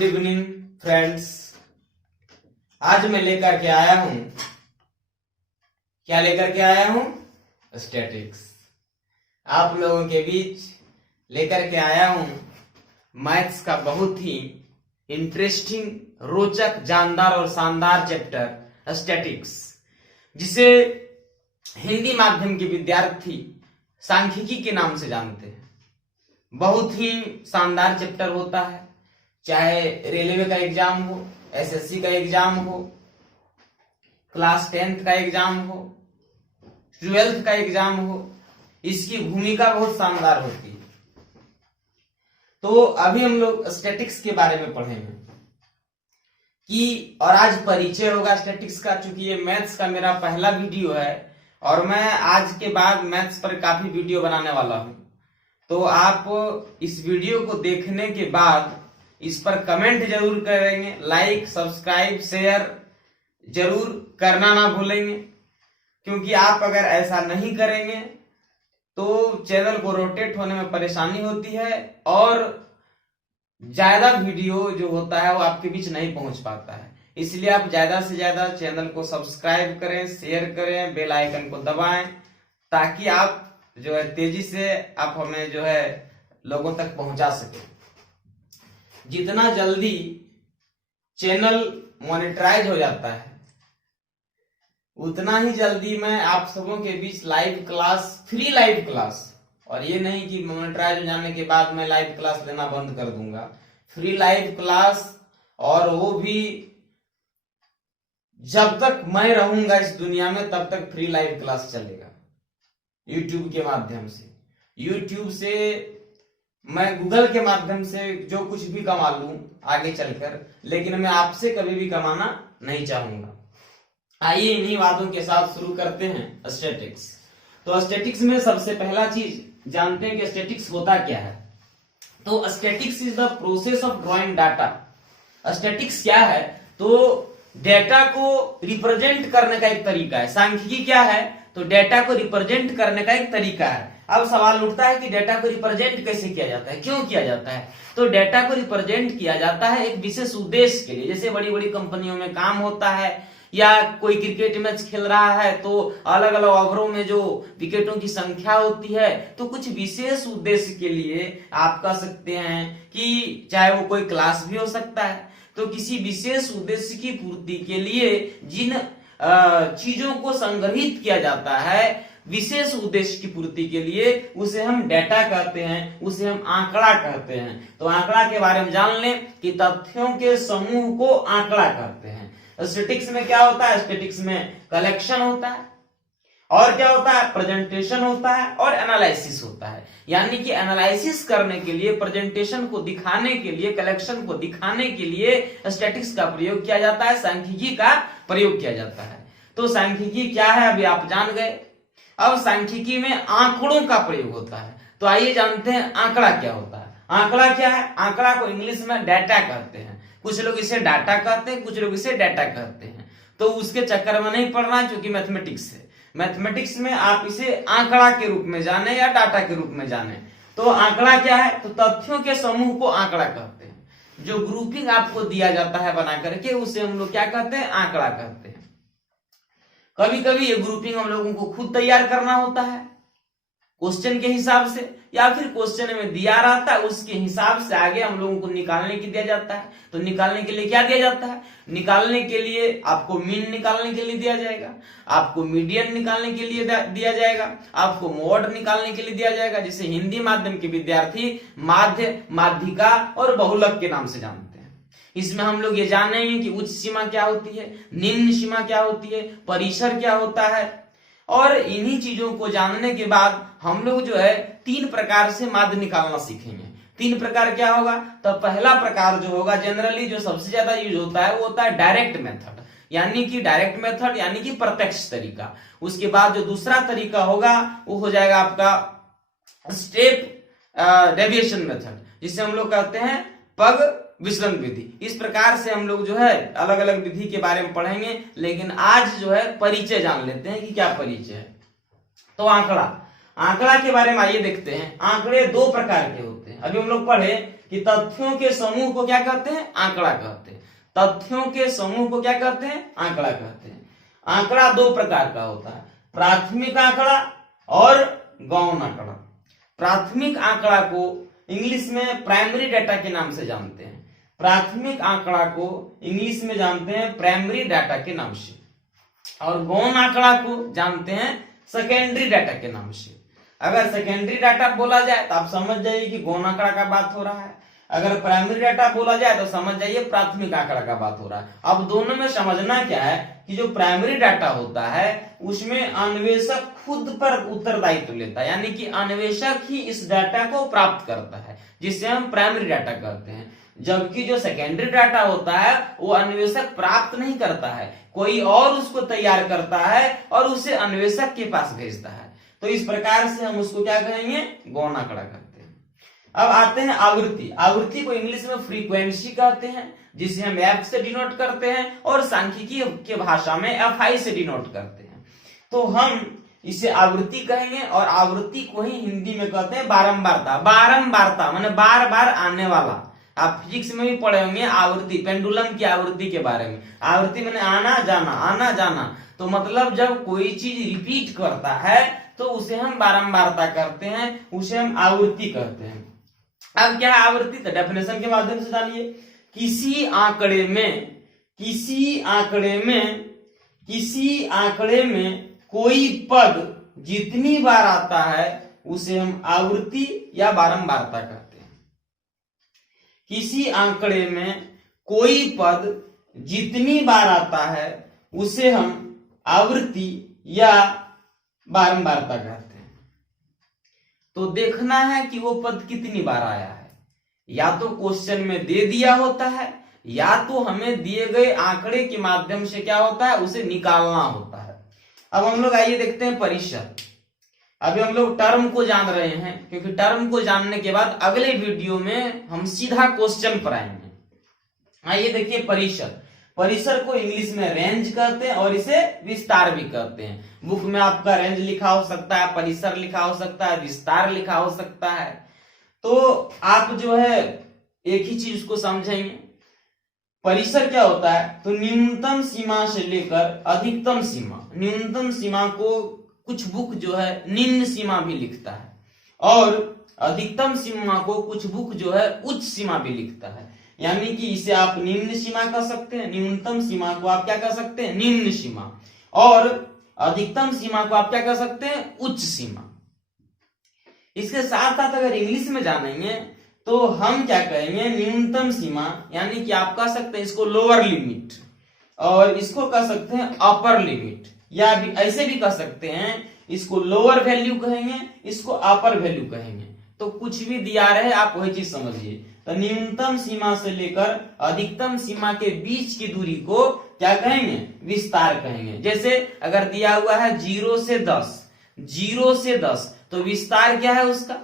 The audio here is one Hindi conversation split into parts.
Good evening friends. आज मैं लेकर के आया हूं, क्या लेकर के आया हूं? स्टैटिक्स। आप लोगों के बीच लेकर के आया हूं मैथ्स का बहुत ही इंटरेस्टिंग, रोचक, जानदार और शानदार चैप्टर स्टैटिक्स, जिसे हिंदी माध्यम के विद्यार्थी सांख्यिकी के नाम से जानते हैं। बहुत ही शानदार चैप्टर होता है, चाहे रेलवे का एग्जाम हो, एसएससी का एग्जाम हो, क्लास 10th का एग्जाम हो, 12th का एग्जाम हो, इसकी भूमिका बहुत शानदार होती है। तो अभी हम लोग स्टैटिक्स के बारे में पढ़ेंगे कि, और आज परिचय होगा स्टैटिक्स का। चूंकि ये मैथ्स का मेरा पहला वीडियो है और मैं आज के बाद मैथ्स पर काफी वीडियो बनाने वाला हूं, तो आप इस वीडियो को देखने के बाद इस पर कमेंट जरूर करेंगे, लाइक, सब्सक्राइब, शेयर जरूर करना ना भूलेंगे, क्योंकि आप अगर ऐसा नहीं करेंगे तो चैनल को रोटेट होने में परेशानी होती है और ज्यादा वीडियो जो होता है वो आपके बीच नहीं पहुंच पाता है। इसलिए आप ज्यादा से ज्यादा चैनल को सब्सक्राइब करें, शेयर करें, बेल आइकन को दबाएं, ताकि आप जो है तेजी से आप हमें जो है लोगों तक पहुंचा सके। जितना जल्दी चैनल मोनेटाइज हो जाता है उतना ही जल्दी मैं आप सबों के बीच live class, free live class, और ये नहीं कि मोनेटाइज हो जाने के बाद मैं लाइव क्लास लेना बंद कर दूंगा, फ्री लाइव क्लास, और वो भी जब तक मैं रहूंगा इस दुनिया में तब तक फ्री लाइव क्लास चलेगा यूट्यूब के माध्यम से। यूट्यूब से मैं गूगल के माध्यम से जो कुछ भी कमा लूं आगे चलकर, लेकिन मैं आपसे कभी भी कमाना नहीं चाहूंगा। आइए इन्हीं बातों के साथ शुरू करते हैं स्टैटिक्स। तो स्टैटिक्स में सबसे पहला चीज जानते हैं कि स्टैटिक्स होता क्या है। तो statics is the process of drawing data. Statics क्या है? तो डेटा को रिप्रेजेंट करने का एक तरीका है। सांख्यिकी क्या है? तो डेटा को रिप्रेजेंट करने का एक तरीका है। अब सवाल उठता है कि डेटा को रिप्रेजेंट कैसे किया जाता है, क्यों किया जाता है? तो डेटा को रिप्रेजेंट किया जाता है एक विशेष उद्देश्य के लिए। जैसे बड़ी बड़ी कंपनियों में काम होता है, या कोई क्रिकेट मैच खेल रहा है तो अलग अलग ओवरों में जो विकेटों की संख्या होती है, तो कुछ विशेष उद्देश्य के लिए आप कह सकते हैं कि चाहे वो कोई क्लास भी हो सकता है, तो किसी विशेष उद्देश्य की पूर्ति के लिए जिन चीजों को संग्रहित किया जाता है विशेष उद्देश्य की पूर्ति के लिए, उसे हम डेटा कहते हैं, उसे हम आंकड़ा कहते हैं। तो आंकड़ा के बारे में जान लें कि तथ्यों के समूह को आंकड़ा कहते हैं। स्टैटिक्स में क्या होता है? स्टैटिक्स में कलेक्शन होता है, और क्या होता है? प्रेजेंटेशन होता है, और एनालिसिस होता है। यानी कि एनालिसिस करने के लिए, प्रेजेंटेशन को दिखाने के लिए, कलेक्शन को दिखाने के लिए स्टैटिक्स का प्रयोग किया जाता है, सांख्यिकी का प्रयोग किया जाता है। तो सांख्यिकी क्या है अभी आप जान गए। अब सांख्यिकी में आंकड़ों का प्रयोग होता है। तो आइए जानते हैं आंकड़ा क्या होता है। आंकड़ा क्या है? आंकड़ा को इंग्लिश में डाटा कहते हैं। कुछ लोग इसे डाटा कहते हैं, कुछ लोग इसे डाटा कहते हैं। तो उसके चक्कर में नहीं पड़ना, क्योंकि मैथमेटिक्स है। मैथमेटिक्स में आप इसे आंकड़ा के रूप में जाने या डाटा के रूप में जाने। तो आंकड़ा क्या है? तो तथ्यों के समूह को आंकड़ा कहते हैं। जो ग्रुपिंग आपको दिया जाता है बना करके, उसे हम लोग क्या कहते हैं? आंकड़ा कहते हैं। कभी कभी ये ग्रुपिंग हम लोगों को खुद तैयार करना होता है क्वेश्चन के हिसाब से, या फिर क्वेश्चन में दिया रहता है उसके हिसाब से आगे हम लोगों को निकालने के दिया जाता है। तो निकालने के लिए क्या दिया जाता है? निकालने के लिए आपको मीन निकालने के लिए दिया जाएगा, आपको मीडियन निकालने के लिए दिया जाएगा, आपको मोड निकालने के लिए दिया जाएगा, जिसे हिंदी माध्यम के विद्यार्थी माध्य, माध्यिका और बहुलक के नाम से जानते हैं। इसमें हम लोग ये जानेंगे कि उच्च सीमा क्या होती है, निम्न सीमा क्या होती है, परिसर क्या होता है, और इन्हीं चीजों को जानने के बाद हम लोग जो है 3 प्रकार से माध्य निकालना सीखेंगे। 3 प्रकार क्या होगा? तो पहला प्रकार जो होगा, जनरली जो सबसे ज्यादा यूज होता है, वो होता है डायरेक्ट मेथड, यानी कि डायरेक्ट मेथड यानी कि प्रत्यक्ष तरीका। उसके बाद जो दूसरा तरीका होगा वो हो जाएगा आपका स्टेप डेविएशन मेथड, जिसे हम लोग कहते हैं पग विचलन विधि। इस प्रकार से हम लोग जो है अलग अलग विधि के बारे में पढ़ेंगे, लेकिन आज जो है परिचय जान लेते हैं कि क्या परिचय है। तो आंकड़ा के बारे में आइए देखते हैं। आंकड़े 2 प्रकार के होते हैं। अभी हम लोग पढ़े कि तथ्यों के समूह को क्या कहते हैं? आंकड़ा कहते हैं। तथ्यों के समूह को क्या कहते हैं? आंकड़ा कहते हैं। आंकड़ा दो प्रकार का होता है, प्राथमिक आंकड़ा और गौण आंकड़ा। प्राथमिक आंकड़ा को इंग्लिश में प्राइमरी डाटा के नाम से जानते हैं। प्राथमिक आंकड़ा को इंग्लिश में जानते हैं प्राइमरी डाटा के नाम से, और गौण आंकड़ा को जानते हैं सेकेंडरी डाटा के नाम से। अगर सेकेंडरी डाटा बोला जाए तो आप समझ जाइए कि गौण आंकड़ा का बात हो रहा है, अगर प्राइमरी डाटा बोला जाए तो समझ जाइए प्राथमिक आंकड़ा का बात हो रहा है। अब दोनों में समझना क्या है कि जो प्राइमरी डाटा होता है उसमें अन्वेषक खुद पर उत्तरदायित्व लेता है, यानी कि अन्वेषक ही इस डाटा को प्राप्त करता है, जिसे हम प्राइमरी डाटा कहते हैं। जबकि जो सेकेंडरी डाटा होता है वो अन्वेषक प्राप्त नहीं करता है, कोई और उसको तैयार करता है और उसे अन्वेषक के पास भेजता है। तो इस प्रकार से हम उसको क्या कहेंगे? गौण आंकड़ा कहते हैं। अब आते हैं आवृत्ति। आवृत्ति को इंग्लिश में फ्रीक्वेंसी कहते हैं, जिसे हम एफ से डिनोट करते हैं, और सांख्यिकी के भाषा में एफआई से डिनोट करते हैं। तो हम इसे आवृत्ति कहेंगे, और आवृत्ति को ही हिंदी में कहते हैं बारंबारता। बारंबारता माने बार बार आने वाला। आप फिजिक्स में भी पढ़े होंगे आवृत्ति, पेंडुलम की आवृत्ति के बारे में। आवृत्ति माने आना जाना, आना जाना। तो मतलब जब कोई चीज रिपीट करता है तो उसे हम बारंबारता करते हैं, उसे हम आवृत्ति कहते हैं। अब क्या है आवृत्ति? तो डेफिनेशन के माध्यम से जानिए। किसी आंकड़े में कोई पद जितनी बार आता है उसे हम आवृत्ति या बारंबारता कहते हैं। किसी आंकड़े में कोई पद जितनी बार आता है उसे हम आवृत्ति या बारंबारता कहते हैं। तो देखना है कि वो पद कितनी बार आया है, या तो क्वेश्चन में दे दिया होता है, या तो हमें दिए गए आंकड़े के माध्यम से क्या होता है उसे निकालना होता है। अब हम लोग आइए देखते हैं परिसर। अभी हम लोग टर्म को जान रहे हैं, क्योंकि टर्म को जानने के बाद अगले वीडियो में हम सीधा क्वेश्चन पर आएंगे। आइए देखिए परिसर। परिसर को इंग्लिश में रेंज कहते हैं और इसे विस्तार भी कहते हैं। बुक में आपका रेंज लिखा हो सकता है, परिसर लिखा हो सकता है, विस्तार लिखा हो सकता है। तो आप जो है एक ही चीज को समझेंगे। परिसर क्या होता है? तो न्यूनतम सीमा से लेकर अधिकतम सीमा। न्यूनतम सीमा को कुछ बुक जो है निम्न सीमा भी लिखता है, और अधिकतम सीमा को कुछ बुक जो है उच्च सीमा भी लिखता है। यानी कि इसे आप निम्न सीमा कह सकते हैं, न्यूनतम सीमा को आप क्या कह सकते हैं? निम्न सीमा। और अधिकतम सीमा को आप क्या कह सकते हैं? उच्च सीमा। इसके साथ साथ अगर इंग्लिश में जानेंगे तो हम क्या कहेंगे? न्यूनतम सीमा, यानी कि आप कह सकते हैं इसको लोअर लिमिट, और इसको कह सकते हैं अपर लिमिट, या भी ऐसे भी कह सकते हैं इसको लोअर वैल्यू कहेंगे, इसको अपर वैल्यू कहेंगे। तो कुछ भी दिया रहे आप वही चीज समझिए। तो न्यूनतम सीमा से लेकर अधिकतम सीमा के बीच की दूरी को क्या कहेंगे? विस्तार कहेंगे। जैसे अगर दिया हुआ है 0 से 10, 0 से 10, तो विस्तार क्या है उसका?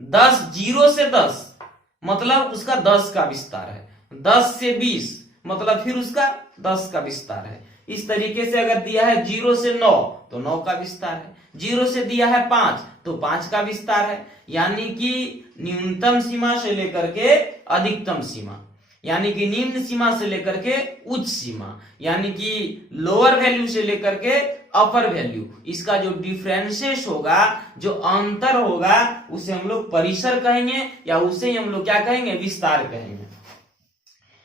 10, 0 से 10 मतलब उसका 10 का विस्तार है। 10 से 20 मतलब फिर उसका 10 का विस्तार है। इस तरीके से अगर दिया है 0 से 9 तो 9 का विस्तार है। 0 से दिया है 5 तो 5 का विस्तार है। यानी कि न्यूनतम सीमा से लेकर के अधिकतम सीमा, यानी कि निम्न सीमा से लेकर के उच्च सीमा, यानी कि लोअर वैल्यू से लेकर के अपर वैल्यू, इसका जो डिफरेंसेस होगा, जो अंतर होगा, उसे हम लोग परिसर कहेंगे, या उसे ही हम लोग क्या कहेंगे? विस्तार कहेंगे।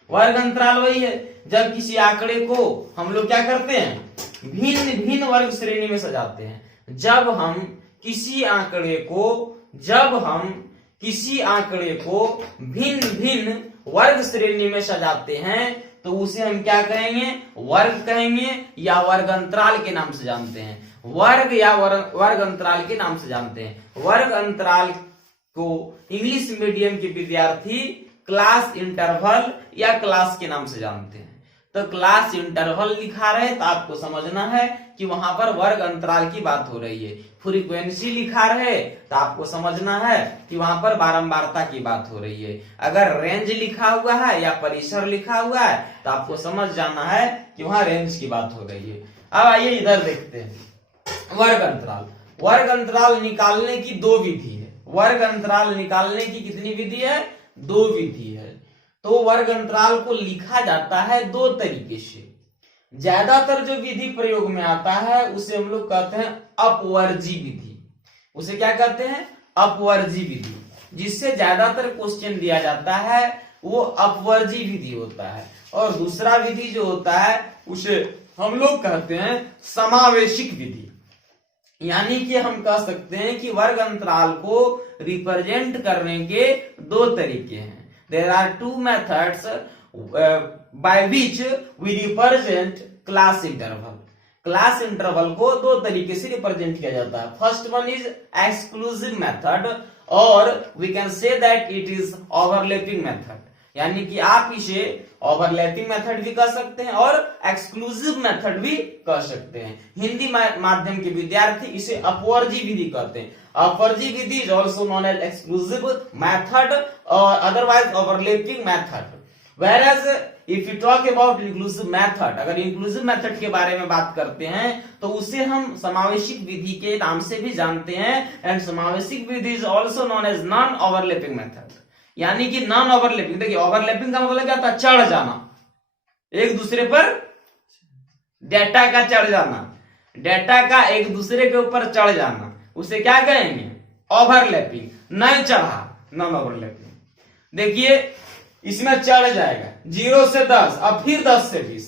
वर्ग अंतराल वही है, जब किसी आंकड़े को हम लोग क्या करते हैं? भिन्न भिन्न वर्ग श्रेणी में सजाते हैं। जब हम किसी आंकड़े को भिन्न भिन्न वर्ग श्रेणी में सजाते हैं तो उसे हम क्या कहेंगे? वर्ग कहेंगे, या वर्ग अंतराल के नाम से जानते हैं। वर्ग या वर्ग अंतराल के नाम से जानते हैं। वर्ग अंतराल को इंग्लिश मीडियम के विद्यार्थी क्लास इंटरवल या क्लास के नाम से जानते हैं। तो क्लास इंटरवल लिखा रहे तो आपको समझना है कि वहां पर वर्ग अंतराल की बात हो रही है। फ्रीक्वेंसी लिखा रहे तो आपको समझना है कि वहां पर बारंबारता की बात हो रही है। अगर रेंज लिखा हुआ है या परिसर लिखा हुआ है तो आपको समझ जाना है कि वहां रेंज की बात हो रही है। अब आइए इधर देखते हैं वर्ग अंतराल। वर्ग अंतराल निकालने की दो विधि है। वर्ग अंतराल निकालने की कितनी विधि है? दो विधि है। तो वर्ग अंतराल को लिखा जाता है दो तरीके से। ज्यादातर जो विधि प्रयोग में आता है उसे हम लोग कहते हैं अपवर्जी विधि। उसे क्या कहते हैं? अपवर्जी विधि। जिससे ज्यादातर क्वेश्चन दिया जाता है वो अपवर्जी विधि होता है। और दूसरा विधि जो होता है उसे हम लोग कहते हैं समावेशिक विधि। यानी कि हम कह सकते हैं कि वर्ग अंतराल को रिप्रेजेंट करने के दो तरीके हैं। There are two methods by which we represent class interval. Class interval को दो तरीके से रिप्रेजेंट किया जाता है। First one is exclusive method और we can say that it is overlapping method. यानी कि आप इसे ओवरलैपिंग मेथड भी कह सकते हैं और एक्सक्लूसिव मेथड भी कह सकते हैं। हिंदी माध्यम के विद्यार्थी इसे अपवर्जी विधि कहते हैं। अपवर्जी विधि is also known as exclusive method और otherwise overlapping method. Whereas if you talk about inclusive method, अगर inclusive method के बारे में बात करते हैं तो उसे हम समावेशिक विधि के नाम से भी जानते हैं। एंड समावेशिक विधि is also known as non overlapping method. यानी कि नॉन ओवरलैपिंग, देखिए ओवरलैपिंग का मतलब क्या था? चढ़ जाना, एक दूसरे पर डेटा का चढ़ जाना, डेटा का एक दूसरे के ऊपर चढ़ जाना, उसे क्या कहेंगे? ओवरलैपिंग। नहीं चढ़ा, नॉन ओवरलैपिंग। देखिए इसमें चढ़ जाएगा 0 से 10, अब फिर 10 से 20,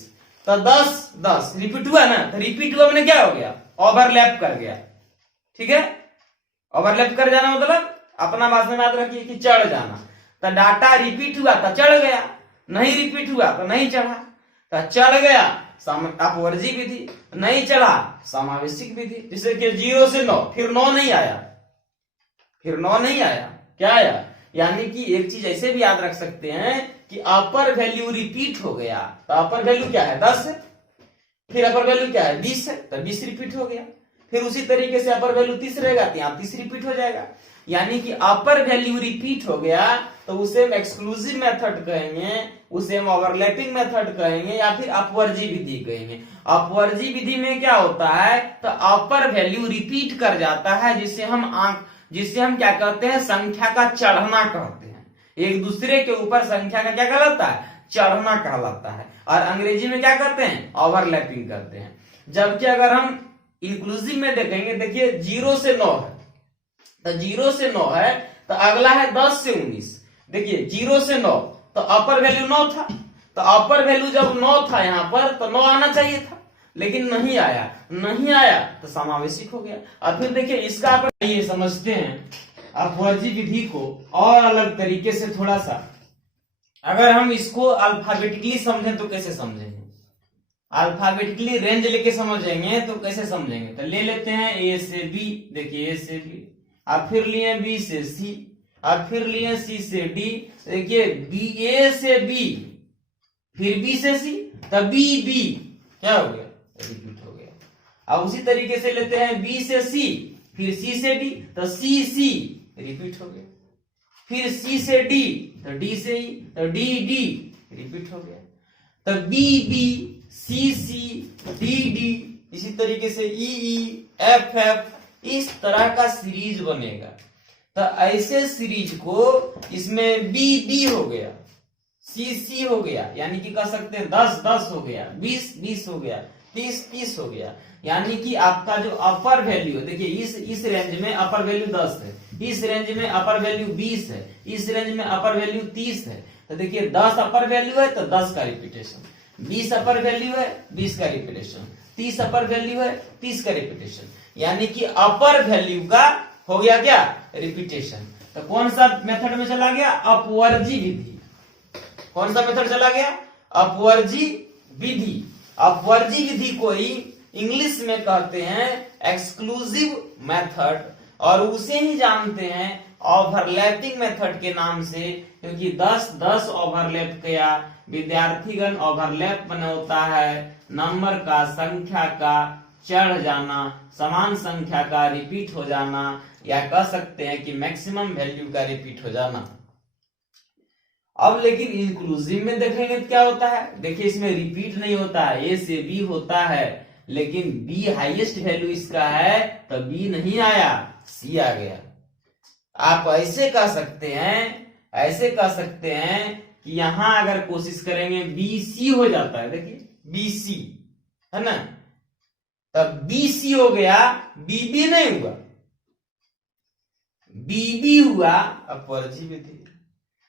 तो 10 10 रिपीट हुआ ना, तो रिपीट हुआ मैंने क्या हो गया? ओवरलैप कर गया। ठीक है, ओवरलैप कर जाना मतलब अपना भाषा में याद रखिए कि चढ़ जाना। तो डाटा रिपीट हुआ तो चढ़ गया, नहीं रिपीट हुआ तो नहीं चढ़ा। तो चढ़ गया अपवर्जी विधि, नहीं चढ़ा समावेशिक विधि। जैसे कि 0 से 9, फिर 9 नहीं आया, फिर 9 नहीं आया, क्या आया? यानी कि एक चीज ऐसे भी याद रख सकते हैं कि अपर वैल्यू रिपीट हो गया, तो अपर वैल्यू क्या है? 10 है। फिर अपर वैल्यू क्या है? 20 है, तो 20 रिपीट हो गया। फिर उसी तरीके से अपर वैल्यू 30 रहेगा तो यहाँ 30 रिपीट हो जाएगा। यानी कि अपर वैल्यू रिपीट हो गया तो उसे हम एक्सक्लूसिव मेथड कहेंगे, उसे हम ओवरलैपिंग मेथड कहेंगे या फिर अपवर्जी विधि कहेंगे। अपवर्जी विधि में क्या होता है? तो अपर वैल्यू रिपीट कर जाता है, जिससे हम क्या कहते हैं? संख्या का चढ़ना कहते हैं। एक दूसरे के ऊपर संख्या का क्या कहलाता है? चढ़ना कहलाता है। और अंग्रेजी में क्या कहते हैं? ओवरलैपिंग करते हैं। जबकि अगर हम इंक्लूसिव में देखेंगे, देखिए 0 से 9 है, तो 0 से 9 है तो अगला है 10 से 19। देखिए 0 से 9 तो अपर वैल्यू 9 था, तो अपर वैल्यू जब 9 था यहाँ पर तो 9 आना चाहिए था, लेकिन नहीं आया। नहीं आया तो समावेशिक हो गया। और फिर देखिए इसका अपन ये समझते हैं अपवर्जी विधि को और अलग तरीके से थोड़ा सा। अगर हम इसको अल्फाबेटिकली समझें तो कैसे समझेंगे? अल्फाबेटिकली रेंज लेके समझेंगे तो कैसे समझेंगे? तो ले लेते हैं ए से बी। देखिए ए से बी, अब फिर लिए बी से सी, अब फिर लिए सी से डी। देखिए बी, ए से बी, फिर बी से सी, तब बी बी क्या हो गया? रिपीट हो गया। अब उसी तरीके से लेते हैं बी से सी, फिर सी से डी, तो सी सी रिपीट हो गया। फिर सी से डी, तो डी से ई, तो डी डी रिपीट हो गया। तो बी बी, सी सी, डी डी, इसी तरीके से ई ई, एफ एफ, इस तरह का सीरीज बनेगा। तो ऐसे सीरीज को इसमें बी बी हो गया, सी सी हो गया, यानी कि कह सकते हैं 10 10 हो गया, 20 20 हो गया, 30 30 हो गया। यानी कि आपका जो अपर वैल्यू, देखिए इस रेंज में अपर वैल्यू 10 है, इस रेंज में अपर वैल्यू 20 है, इस रेंज में अपर वैल्यू 30 है। तो देखिए 10 अपर वैल्यू है तो 10 का रिपीटेशन, 20 अपर वैल्यू है 20 का रिपीटेशन, 30 अपर वैल्यू है 30 का रिपीटेशन। यानी कि अपर वैल्यू का हो गया क्या? रिपीटेशन। तो कौन सा मेथड में चला गया? अपवर्जी विधि। कौन सा मेथड चला गया? अपवर्जी विधि। अपवर्जी विधि को ही इंग्लिश में कहते हैं एक्सक्लूसिव मेथड, और उसे ही जानते हैं ओवरलैपिंग मेथड के नाम से, क्योंकि 10 10 ओवरलैप किया, विद्यार्थीगण ओवरलैप बनता है, नंबर का, संख्या का चढ़ जाना, समान संख्या का रिपीट हो जाना, या कह सकते हैं कि मैक्सिमम वैल्यू का रिपीट हो जाना। अब लेकिन इंक्लूसिव में देखेंगे तो क्या होता है? देखिए इसमें रिपीट नहीं होता है, ए से बी होता है, लेकिन बी हाईएस्ट वैल्यू इसका है तो बी नहीं आया, सी आ गया। आप ऐसे कह सकते हैं ऐसे कह सकते हैं कि यहां अगर कोशिश करेंगे BC हो जाता है, देखिए BC है ना, तब BC हो गया, BB नहीं हुआ, BB हुआ अपवर्जी विधि।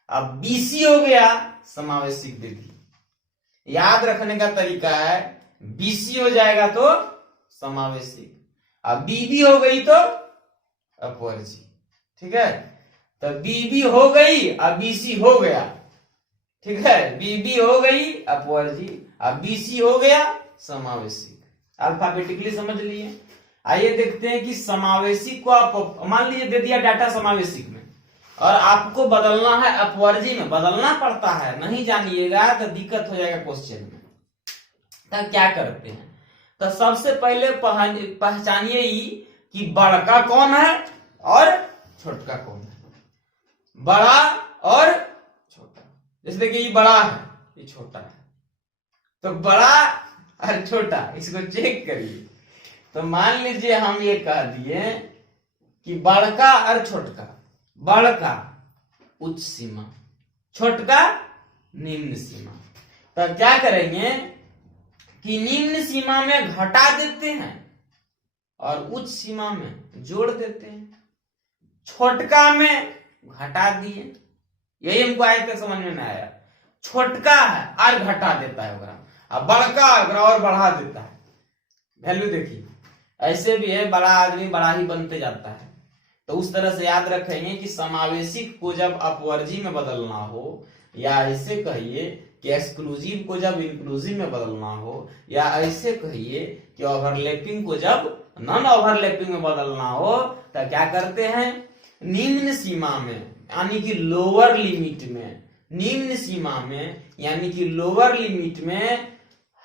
अब BC हो गया समावेशिक विधि। याद रखने का तरीका है, BC हो जाएगा तो समावेशिक, अब BB हो गई तो अपवर्जी, ठीक है। तो BB हो गई, अब BC हो गया, ठीक है, BB हो गई अपवर्जी, अब BC हो गया समावेशिक। अल्फाबेटिकली समझ लिए। आइए देखते हैं कि समावेशिक को आप मान लीजिए दे दिया डाटा समावेशिक में और आपको बदलना है अपवर्जी में, बदलना पड़ता है, नहीं जानिएगा तो दिक्कत हो जाएगा क्वेश्चन में। तो क्या करते हैं, तो सबसे पहले पहचानिए ही कि बड़का कौन है और छोटका कौन है, बड़ा और छोटा। जैसे देखिए ये बड़ा है, ये छोटा है, तो बड़ा और छोटा इसको चेक करिए। तो मान लीजिए हम ये कह दिए कि बड़का और छोटका, बड़का उच्च सीमा, छोटका निम्न सीमा। तो क्या करेंगे कि निम्न सीमा में घटा देते हैं और उच्च सीमा में जोड़ देते हैं। छोटका में घटा दिए, यही हमको आज तक समझ में नहीं आया। छोटका है और घटा देता है ओकरा, अब बड़का और बढ़ा देता है। वैल्यू देखिए, ऐसे भी है, बड़ा आदमी बड़ा ही बनते जाता है। तो उस तरह से याद रखेंगे कि समावेशिक को जब अपवर्जी में बदलना हो, या ऐसे कहिए कि एक्सक्लूसिव को जब इंक्लूसिव में बदलना हो, या ऐसे कहिए कि ओवरलैपिंग को जब नॉन ओवरलैपिंग में बदलना हो, तो क्या करते हैं, निम्न सीमा में यानी कि लोअर लिमिट में, निम्न सीमा में यानी कि लोअर लिमिट में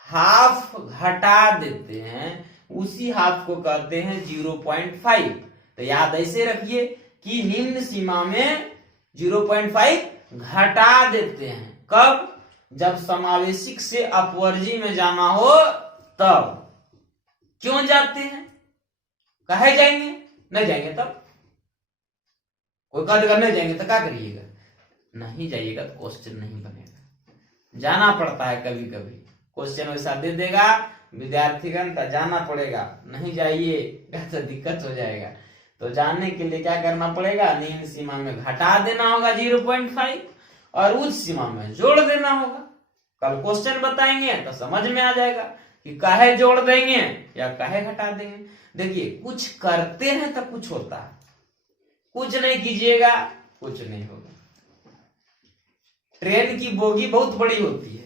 हाफ घटा देते हैं, उसी हाफ को कहते हैं 0.5। तो याद ऐसे रखिए कि निम्न सीमा में 0.5 घटा देते हैं। कब? जब समावेशिक से अपवर्जी में जाना हो तब। क्यों जाते हैं? कहे जाएंगे? नहीं जाएंगे तब? कोई कह देगा नहीं जाएंगे तो क्या करिएगा? नहीं जाइएगा तो क्वेश्चन नहीं बनेगा। जाना पड़ता है कभी कभी, क्वेश्चन वैसा दे देगा विद्यार्थीगण, तो जाना पड़ेगा। नहीं जाइए तो दिक्कत हो जाएगा। तो जानने के लिए क्या करना पड़ेगा, निम्न सीमा में घटा देना होगा 0.5 और उच्च सीमा में जोड़ देना होगा। कल क्वेश्चन बताएंगे तो समझ में आ जाएगा कि काहे जोड़ देंगे या काहे घटा देंगे। देखिए, कुछ करते हैं तो कुछ होता है, कुछ नहीं कीजिएगा कुछ नहीं होगा। ट्रेन की बोगी बहुत बड़ी होती है,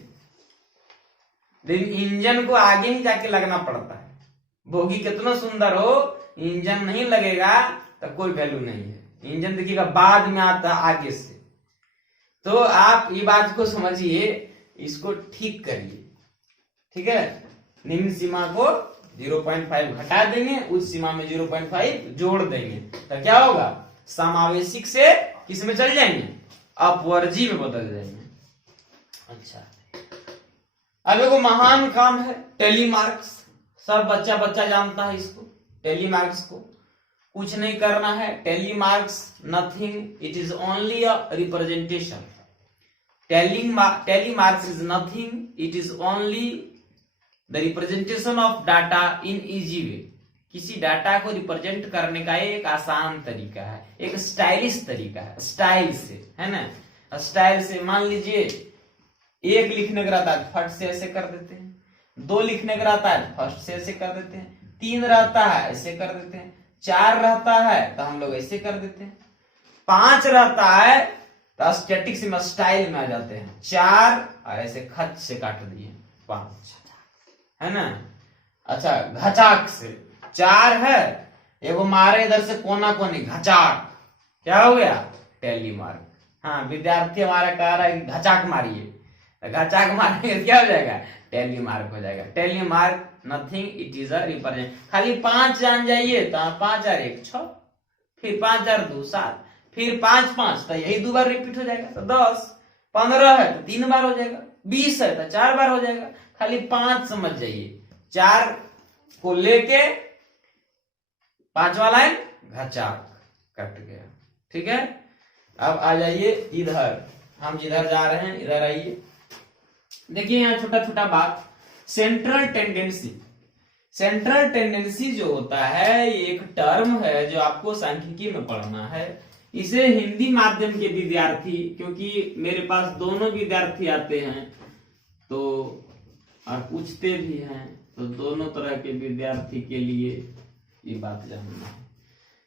लेकिन इंजन को आगे ही जाके लगना पड़ता है। बोगी कितना सुंदर हो, इंजन नहीं लगेगा तो कोई वैल्यू नहीं है। इंजन देखिएगा बाद में आता है आगे से। तो आप ये बात को समझिए, इसको ठीक करिए, ठीक है। निम्न सीमा को 0.5 घटा देंगे, उच्च सीमा में 0.5 जोड़ देंगे, तो क्या होगा, समावेशिक से किस में चल जाएंगे, अपवर्जी में बदल जाएंगे। अच्छा, अब एगो महान काम है टेलीमार्क्स। सब बच्चा बच्चा जानता है इसको, टेलीमार्क्स को। कुछ नहीं करना है, telemarks nothing, it is only a representation. Telemarks is nothing, it is only the representation of data in easy way. किसी डाटा को रिप्रेजेंट करने का एक आसान तरीका है, एक स्टाइलिश तरीका है, स्टाइल से, है ना। स्टाइल से मान लीजिए 1 लिखने का रहता है, फट से ऐसे कर देते हैं। 2 लिखने का रहता है, फर्स्ट से ऐसे कर देते हैं। 3 रहता है, ऐसे कर देते हैं। 4 रहता है तो हम लोग ऐसे कर देते हैं। 5 रहता है तो स्टैटिक से स्टाइल में आ जाते हैं। 4 और ऐसे खच से काट दिए 5, है ना। अच्छा, घचाक से 4 है, एगो मारे इधर से कोना कोनी, घचाक, क्या हो गया, टेलीमार्क। हाँ, विद्यार्थी हमारा कह रहा है कि घचाक मारिए, घचाक मारेंगे क्या हो जाएगा, टेलीमार्क हो जाएगा। Tally mark nothing, it is a represent. खाली 5 जान जाइए तो 5 और 1 6, फिर 5 और 2 7, फिर 5 5, तो यही 2 बार रिपीट हो जाएगा। तो 10, 15 है तो 3 बार हो जाएगा, 20 है तो 4 बार हो जाएगा। खाली 5 समझ जाइए, 4 को लेके 5वां लाइन घचाक कट गया, ठीक है। अब आ जाइए इधर, हम जिधर जा रहे हैं इधर आइए। देखिए यहाँ छोटा छोटा बात, सेंट्रल टेंडेंसी। सेंट्रल टेंडेंसी जो होता है ये एक टर्म है जो आपको सांख्यिकी में पढ़ना है। इसे हिंदी माध्यम के विद्यार्थी, क्योंकि मेरे पास दोनों विद्यार्थी आते हैं तो और पूछते भी हैं, तो दोनों तरह के विद्यार्थी के लिए ये बात जानना है।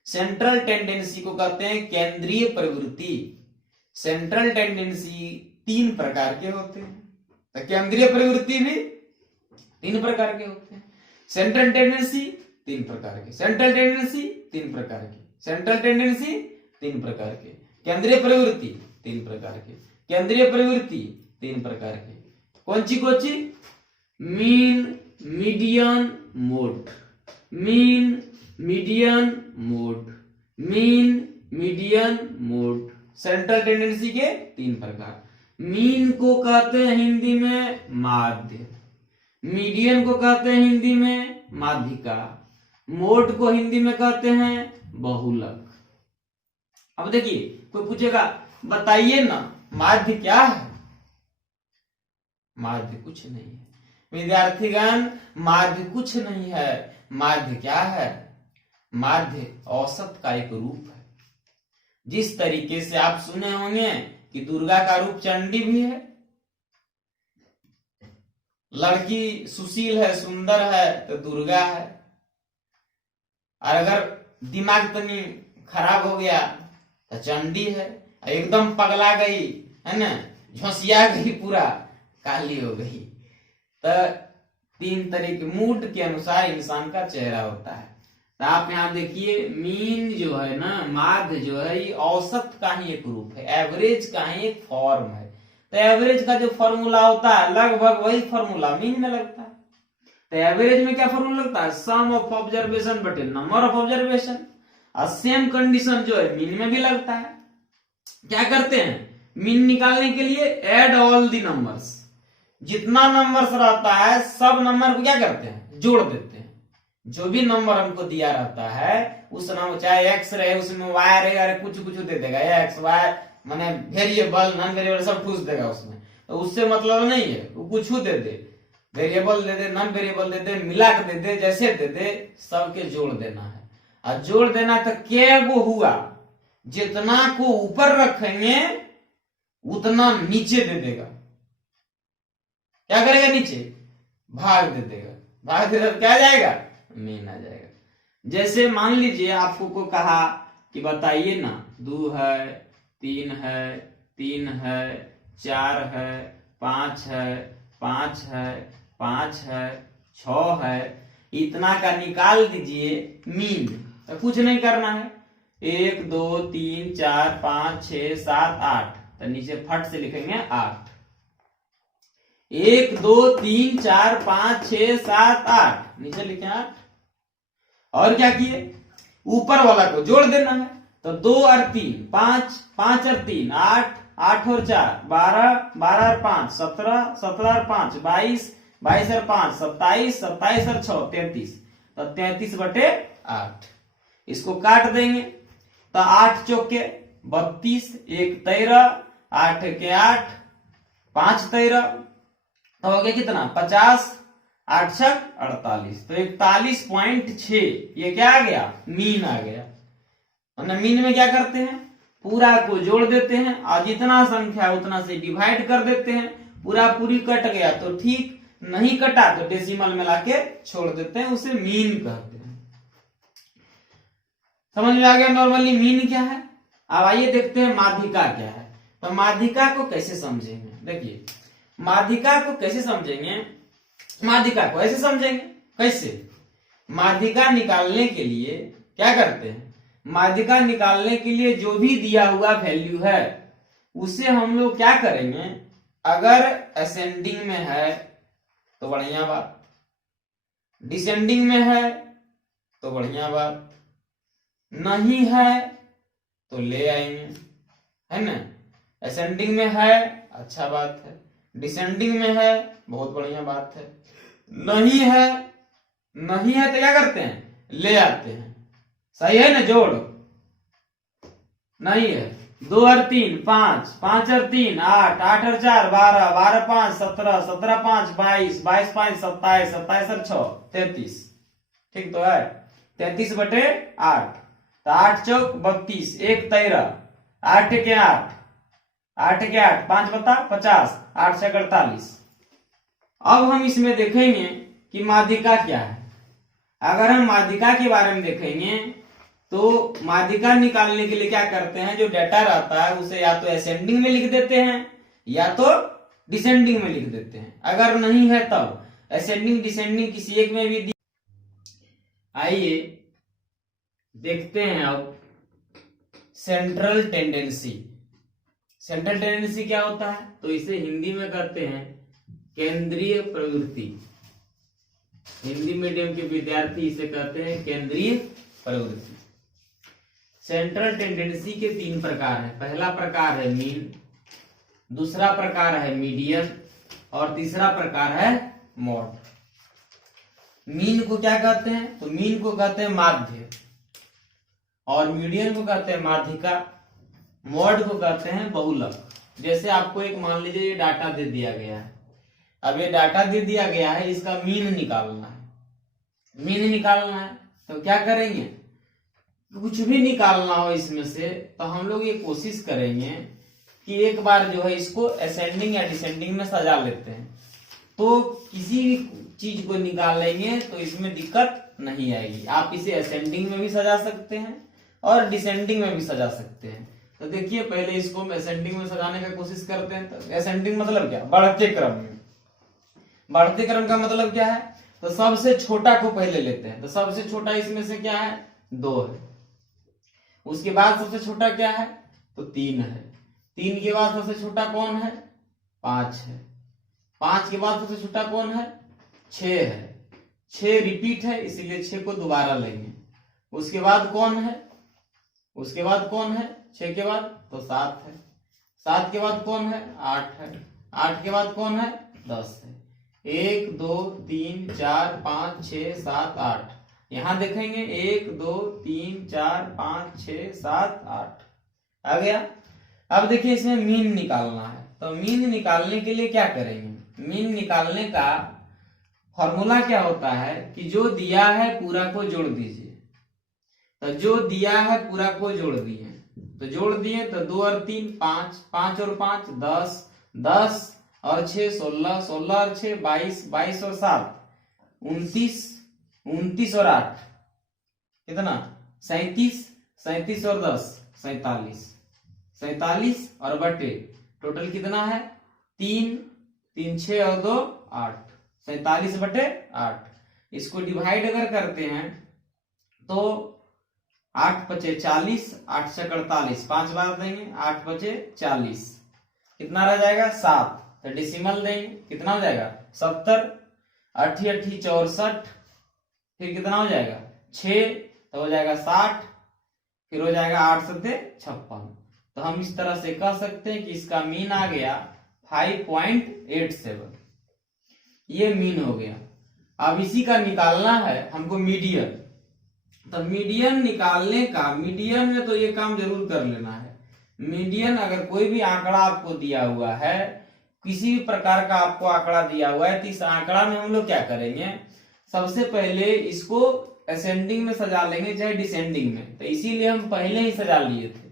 सेंट्रल टेंडेंसी को कहते हैं केंद्रीय प्रवृत्ति। सेंट्रल टेंडेंसी 3 प्रकार के होते हैं, तो केंद्रीय प्रवृत्ति भी 3 प्रकार के होते हैं। सेंट्रल टेंडेंसी 3 प्रकार के, सेंट्रल टेंडेंसी 3 प्रकार के, सेंट्रल टेंडेंसी 3 प्रकार के, केंद्रीय प्रवृत्ति 3 प्रकार के, केंद्रीय प्रवृत्ति 3 प्रकार के। कौन सी? Mean, median, mode. Mean, median, mode. Mean, median, mode. Central tendency के 3 प्रकार। मीन को कहते हैं हिंदी में माध्य, मीडियन को कहते हैं हिंदी में माध्यिका, मोड को हिंदी में कहते हैं बहुलक। अब देखिए कोई पूछेगा बताइए ना माध्य क्या है? माध्य कुछ नहीं है विद्यार्थीगण, माध्य कुछ नहीं है। माध्य क्या है? माध्य औसत का एक रूप है। जिस तरीके से आप सुने होंगे कि दुर्गा का रूप चंडी भी है, लड़की सुशील है, सुंदर है तो दुर्गा है, और अगर दिमाग तनी खराब हो गया तो चंडी है, एकदम पगला गई है ना, झोंसिया गई, पूरा काली हो गई। तो 3 तरह के मूड के अनुसार इंसान का चेहरा होता है। तो आप यहाँ देखिए मीन जो है ना, माध्य जो है, ये औसत का ही एक रूप है, एवरेज का ही एक फॉर्म है। तो एवरेज का जो फॉर्मूला होता है लगभग वही फॉर्मूला मीन में लगता है। तो एवरेज में क्या फॉर्मूला लगता है? सम ऑफ ऑब्जर्वेशन बटे नंबर ऑफ ऑब्जर्वेशन। और सेम कंडीशन जो है मीन में भी लगता है। क्या करते हैं मीन निकालने के लिए? Add all the numbers. जितना नंबर्स रहता है सब नंबर को क्या करते हैं? जोड़ देते हैं। जो भी नंबर हमको दिया रहता है उस नंबर, चाहे एक्स रहे उसमें वाई रहेगा, कुछ कुछ दे देगा, एक्स वाई माने वेरिएबल नॉन वेरिएबल सब कुछ देगा उसमें। तो उससे मतलब नहीं है, वो कुछ दे दे, वेरिएबल दे दे, नॉन वेरिएबल दे दे, मिला के दे दे, जैसे दे दे, सबके जोड़ देना है। और जोड़ देना तो क्या वो हुआ, जितना को ऊपर रखेंगे उतना नीचे दे देगा। क्या करेगा? नीचे भाग दे देगा, भाग दे देगा, क्या आ जाएगा? मीन आ जाएगा। जैसे मान लीजिए आपको को कहा कि बताइए ना 2 है, 3 है, 3 है, 4 है, 5 है, 5 है, 5 है, 6 है, इतना का निकाल दीजिए मीन। तो कुछ नहीं करना है, 1 2 3 4 5 6 7 8, तो नीचे फट से लिखेंगे 8। 1 2 3 4 5 6 7 8, नीचे लिखे 8। और क्या किए? ऊपर वाला को जोड़ देना है। तो 2 और 3 5, 5 और 3 8, 8 और 4 12, 12 और 5 17, 17 और 5 22, 22 और 5 27, 27 और 6 33, तो 33 बटे 8। इसको काट देंगे तो 8 चौके 32, 1 13, 8 के 8, 5 13, तो हो गया कितना? 50, 8 छक 48, तो 41.6 ये क्या आ गया? मीन आ गया। मीन में क्या करते हैं? पूरा को जोड़ देते हैं और जितना संख्या उतना से डिवाइड कर देते हैं। पूरा पूरी कट गया तो ठीक, नहीं कटा तो डेसिमल में लाके छोड़ देते हैं, उसे मीन कहते हैं। समझ में आ गया नॉर्मली मीन क्या है? अब आइए देखते हैं माध्यिका क्या है। तो माध्यिका को कैसे समझेंगे? देखिए माध्यिका को कैसे समझेंगे? माध्यिका को ऐसे समझेंगे। कैसे? माध्यिका निकालने के लिए क्या करते हैं? माध्यिका निकालने के लिए जो भी दिया हुआ वैल्यू है उसे हम लोग क्या करेंगे? अगर असेंडिंग में है तो बढ़िया बात, डिसेंडिंग में है तो बढ़िया बात, नहीं है तो ले आएंगे, है ना। असेंडिंग में है अच्छा बात है, डिसेंडिंग में है बहुत बढ़िया बात है, नहीं है, नहीं है तो क्या करते हैं? ले आते हैं। सही है ना? जोड़ नहीं है 2 और 3 5, 5 और 3 8, 8 और 4 12, 12 5 17, 17 5 22, 22 5 27, 27 और 6 33। ठीक तो है, 33/8, तो 8 चौक 32, 1 13, 8 के 8, 8 के 8, 5 बता 50, 8 से 48। अब हम इसमें देखेंगे कि माध्यिका क्या है। अगर हम माध्यिका के बारे में देखेंगे तो माध्यिका निकालने के लिए क्या करते हैं, जो डाटा रहता है उसे या तो असेंडिंग में लिख देते हैं या तो डिसेंडिंग में लिख देते हैं। अगर नहीं है तब असेंडिंग डिसेंडिंग किसी एक में भी। आइए देखते हैं अब सेंट्रल टेंडेंसी। सेंट्रल टेंडेंसी क्या होता है, तो इसे हिंदी में कहते हैं केंद्रीय प्रवृत्ति। हिंदी मीडियम के विद्यार्थी इसे कहते हैं केंद्रीय प्रवृत्ति। सेंट्रल टेंडेंसी के 3 प्रकार हैं। पहला प्रकार है मीन, दूसरा प्रकार है मीडियन और तीसरा प्रकार है मॉड। मीन को क्या कहते हैं, तो मीन को कहते हैं माध्य, और मीडियन को कहते हैं माध्यिका, मॉड को कहते हैं बहुलक। जैसे आपको एक मान लीजिए ये डाटा दे दिया गया है, अब ये डाटा दे दिया गया है, इसका मीन निकालना है। मीन निकालना है तो क्या करेंगे, कुछ भी निकालना हो इसमें से तो हम लोग ये कोशिश करेंगे कि एक बार जो है इसको असेंडिंग या डिसेंडिंग में सजा लेते हैं, तो किसी भी चीज को निकाल लेंगे तो इसमें दिक्कत नहीं आएगी। आप इसे असेंडिंग में भी सजा सकते हैं और डिसेंडिंग में भी सजा सकते हैं। तो देखिए पहले इसको हम असेंडिंग में सजाने का कोशिश करते हैं। तो असेंडिंग मतलब क्या, बढ़ते क्रम में। बढ़ते क्रम का मतलब क्या है, तो सबसे छोटा को पहले लेते हैं। तो सबसे छोटा इसमें से क्या है, 2 है। उसके बाद सबसे छोटा क्या है, तो 3 है। 3 के बाद सबसे छोटा कौन है, 5 है। 5 के बाद सबसे छोटा कौन है, 6 है। 6 रिपीट है इसलिए 6 को दोबारा लेंगे। उसके बाद कौन है, उसके बाद कौन है 6 के बाद, तो 7 है। 7 के बाद कौन है, 8 है। 8 के बाद कौन है, 10 है। 1 2 3 4 5 6 7 8। यहां देखेंगे 1 2 3 4 5 6 7 8 आ गया। अब देखिए इसमें मीन निकालना है, तो मीन निकालने के लिए क्या करेंगे, मीन निकालने का फॉर्मूला क्या होता है कि जो दिया है पूरा को जोड़ दीजिए। तो जो दिया है पूरा को जोड़ दिए, तो जोड़ दिए तो 2 और 3 5, 5 और 5 10, 10 और 6 16, 16 और 6 22, 22 और 7 29, 29 और 8 कितना 37, 37 और 10 47, 47 और बटे टोटल कितना है 3, 3 6 और 2 8, 47/8। इसको डिवाइड अगर करते हैं तो 8 पचे 40, 8 से 48, 5 बार देंगे 8 पचे 40, कितना रह जाएगा 7। तो डेसिमल देंगे कितना हो जाएगा 70, 8 8 64, फिर कितना हो जाएगा 6, तो हो जाएगा 60, फिर हो जाएगा 8 7 56। तो हम इस तरह से कह सकते हैं कि इसका मीन आ गया 5.87। ये मीन हो गया। अब इसी का निकालना है हमको मीडियन। तो मीडियन निकालने का, मीडियन में तो ये काम जरूर कर लेना है। मीडियन अगर कोई भी आंकड़ा आपको दिया हुआ है, किसी भी प्रकार का आपको आंकड़ा दिया हुआ है, तो इस आंकड़ा में हम लोग क्या करेंगे, सबसे पहले इसको असेंडिंग में सजा लेंगे चाहे डिसेंडिंग में। तो इसीलिए हम पहले ही सजा लिए थे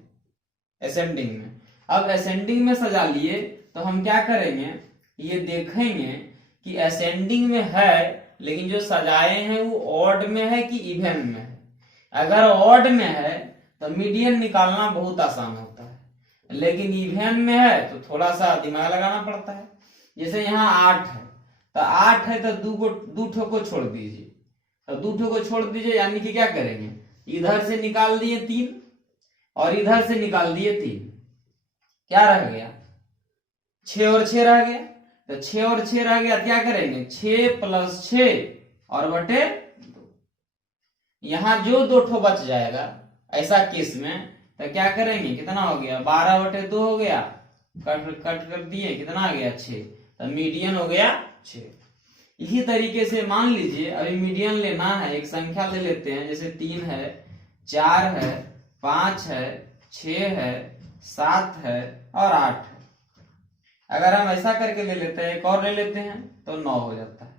असेंडिंग में। अब असेंडिंग में सजा लिए तो हम क्या करेंगे, ये देखेंगे कि असेंडिंग में है लेकिन जो सजाए हैं वो ऑड में है कि इवन में है। अगर ऑड में है तो मीडियन निकालना बहुत आसान होता है, लेकिन इवन में है तो थोड़ा सा दिमाग लगाना पड़ता है। जैसे यहाँ 8 है, तो 8 है तो 2 ठो को छोड़ दीजिए। तो 2 ठो को छोड़ दीजिए यानी कि क्या करेंगे, इधर से निकाल दिए 3 और इधर से निकाल दिए 3, क्या रह गया 6 और 6 रह गया। तो 6 और 6 रह गया, क्या करेंगे 6 + 6 और बटे 2। यहां जो 2 ठो बच जाएगा ऐसा केस में तो क्या करेंगे, कितना हो गया 12/2 हो गया, कट कर दिए कितना आ गया 6। तो मीडियन हो गया 6। इसी तरीके से मान लीजिए अभी मीडियन लेना है, एक संख्या ले लेते हैं, जैसे 3 है 4 है 5 है 6 है 7 है और 8 है। अगर हम ऐसा करके ले लेते हैं, एक और ले लेते हैं तो 9 हो जाता है।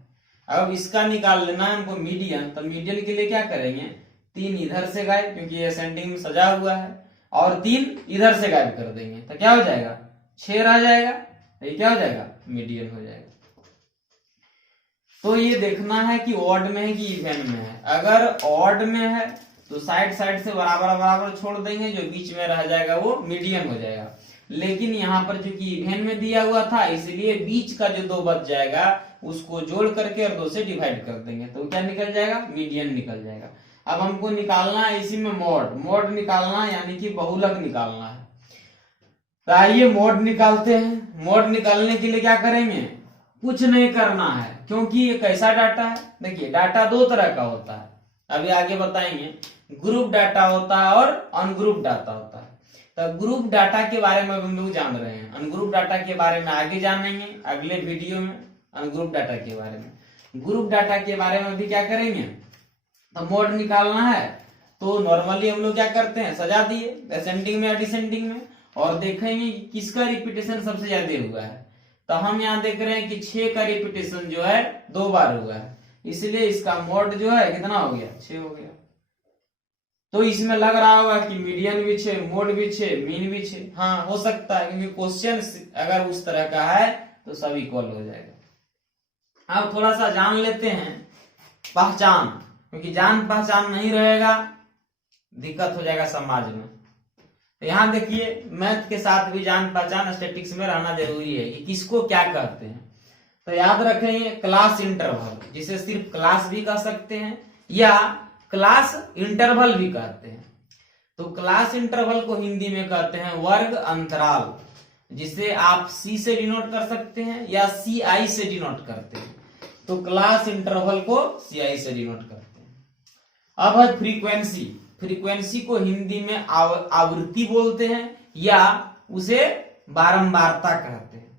अब इसका निकाल लेना है हमको मीडियन, तो मीडियन के लिए क्या करेंगे, 3 इधर से गायब क्योंकि ये असेंडिंग में सजा हुआ है, और 3 इधर से गायब कर देंगे तो क्या हो जाएगा, 6 रह जाएगा। ये क्या हो जाएगा, मीडियन हो जाएगा। तो ये देखना है कि ऑड में है कि इवन में है। अगर ऑड में है तो साइड साइड से बराबर बराबर छोड़ देंगे, जो बीच में रह जाएगा वो मीडियन हो जाएगा। लेकिन यहाँ पर जो कि इवन में दिया हुआ था, इसलिए बीच का जो 2 बच जाएगा उसको जोड़ करके और 2 से डिवाइड कर देंगे तो क्या निकल जाएगा, मीडियन निकल जाएगा। अब हमको निकालना है इसी में मोड, मोड निकालना यानी कि बहुलक निकालना है। तो आइए मोड निकालते हैं। मोड निकालने के लिए क्या करेंगे, कुछ नहीं करना है क्योंकि ये कैसा डाटा है। देखिए डाटा 2 तरह का होता है, अभी आगे बताएंगे। ग्रुप डाटा होता है और अनग्रुप डाटा होता है। तो ग्रुप डाटा के बारे में हम लोग जान रहे हैं, अनग्रुप डाटा के बारे में आगे जानेंगे अगले वीडियो में, अनग्रुप डाटा के बारे में। ग्रुप डाटा के बारे में भी क्या करेंगे, तो मोड निकालना है तो नॉर्मली हम लोग क्या करते हैं, सजा दिए असेंडिंग में या डिसेंडिंग में, और देखेंगे कि किसका रिपीटेशन सबसे ज्यादा हुआ है। तो हम यहाँ देख रहे हैं कि 6 का रिपीटेशन जो है 2 बार हुआ है, इसलिए इसका मोड जो है कितना हो गया, 6 हो गया। तो इसमें लग रहा होगा कि मीडियन भी 6, मोड भी 6, मीन भी 6। हाँ हो सकता है क्योंकि क्वेश्चन अगर उस तरह का है तो सब इक्वल हो जाएगा। अब थोड़ा सा जान लेते हैं पहचान, क्योंकि जान पहचान नहीं रहेगा दिक्कत हो जाएगा समाज में। तो यहाँ देखिए मैथ के साथ भी जान पहचान स्टैटिस्टिक्स में रहना जरूरी है कि किसको क्या कहते हैं। तो याद रखेंगे क्लास इंटरवल, जिसे सिर्फ क्लास भी कह सकते हैं या क्लास इंटरवल भी कहते हैं। तो क्लास इंटरवल को हिंदी में कहते हैं वर्ग अंतराल, जिसे आप सी से डिनोट कर सकते हैं या सी आई से डिनोट करते हैं। तो क्लास इंटरवल को सी आई से डिनोट करते हैं। अब है फ्रीक्वेंसी, फ्रीक्वेंसी को हिंदी में आवृत्ति बोलते हैं या उसे बारंबारता कहते हैं।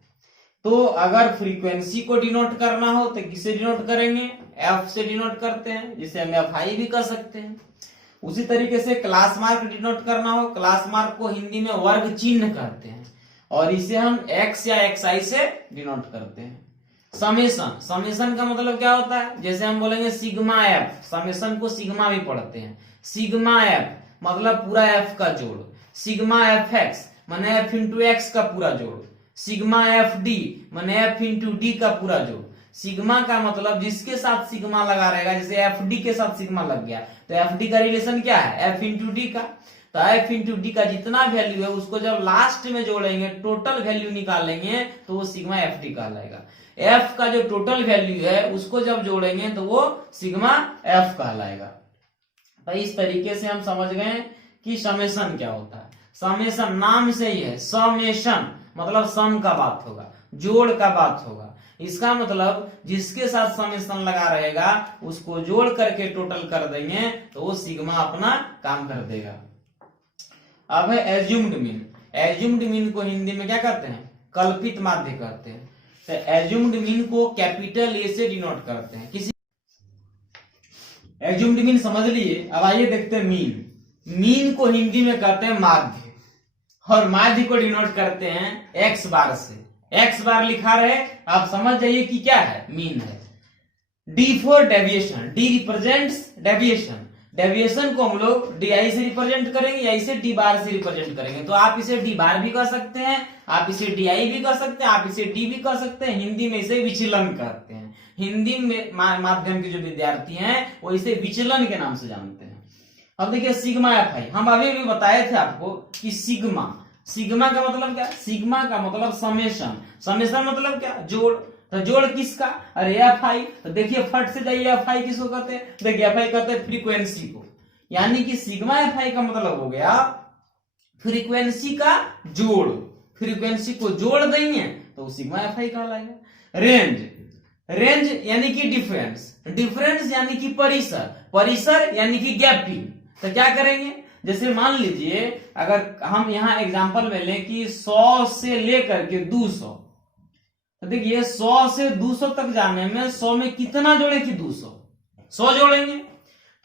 तो अगर फ्रीक्वेंसी को डिनोट करना हो तो किसे डिनोट करेंगे, एफ से डिनोट करते हैं, जिसे हम एफ आई भी कर सकते हैं। उसी तरीके से क्लास मार्क डिनोट करना हो, क्लास मार्क को हिंदी में वर्ग चिन्ह कहते हैं और इसे हम एक्स या एक्स आई से डिनोट करते हैं। समेशन, समेशन का मतलब क्या होता है, जैसे हम बोलेंगे सिग्मा एफ, समेशन को सिग्मा भी पढ़ते हैं। सिग्मा एफ मतलब पूरा एफ का जोड़, सिग्मा एफ एक्स माने एफ इंटू एक्स का पूरा जोड़, सिग्मा एफ डी माने एफ इंटू डी का पूरा जोड़। सिग्मा का मतलब जिसके साथ सिग्मा लगा रहेगा, जैसे एफ डी के साथ सिग्मा लग गया तो एफ डी का रिलेशन क्या है, एफ इंटू डी का। तो एफ इंटू डी का जितना वैल्यू है उसको जब लास्ट में जोड़ेंगे, टोटल वैल्यू निकालेंगे तो वो सिग्मा एफ डी कहलाएगा। एफ का जो टोटल वैल्यू है उसको जब जोड़ेंगे तो वो सिग्मा एफ कहलाएगा। तो इस तरीके से हम समझ गए कि समेशन क्या होता है। समेशन नाम से ही है, समेशन मतलब सम का बात होगा, जोड़ का बात होगा। इसका मतलब जिसके साथ समेशन लगा रहेगा उसको जोड़ करके टोटल कर देंगे तो वो सिग्मा अपना काम कर देगा। अब है एज्यूम्ड मीन, एज्यूम्ड मीन को हिंदी में क्या कहते हैं, कल्पित माध्य कहते हैं। तो एज्यूम्ड मीन को कैपिटल ए से डिनोट करते हैं। किसी एज्यूम्ड मीन समझ लिए। अब आइए देखते हैं मीन, मीन को हिंदी में कहते हैं माध्य और माध्य को डिनोट करते हैं एक्स बार से। एक्स बार लिखा रहे आप समझ जाइए कि क्या है, मीन है। D for deviation, D represents deviation, deviation को हम लोग डी आई से रिप्रेजेंट करेंगे या इसे डी बार से रिप्रेजेंट करेंगे। तो आप इसे डी बार भी कर सकते हैं, आप इसे डी आई भी कर सकते हैं, आप इसे डी भी कर सकते हैं। हिंदी में इसे विचलन कहते हैं। हिंदी में माध्यम के जो विद्यार्थी हैं वो इसे विचलन के नाम से जानते हैं। अब देखिए सिग्मा एफ आई, हम अभी भी बताए थे आपको कि सिग्मा, सिग्मा का मतलब क्या, सिग्मा का मतलब समेशन, समेशन मतलब क्या, जोड़। तो जोड़ किसका, अरे एफ आई। तो देखिए फट से जाइए एफ आई किसको कहते हैं, देखिए एफ आई कहते हैं फ्रीक्वेंसी को, यानी कि सिग्मा एफ आई का मतलब हो गया फ्रीक्वेंसी का जोड़। फ्रीक्वेंसी को जोड़ देंगे तो सिग्मा एफ आई कहलाएगा। रेंज, रेंज यानी कि डिफरेंस, डिफरेंस यानी कि परिसर, परिसर यानी कि गैपिंग। तो क्या करेंगे, जैसे मान लीजिए अगर हम यहां एग्जांपल में लें कि 100 से लेकर के 200, तो देखिए 100 से 200 तक जाने में 100 में कितना जोड़े कि 200, 100 जोड़ेंगे।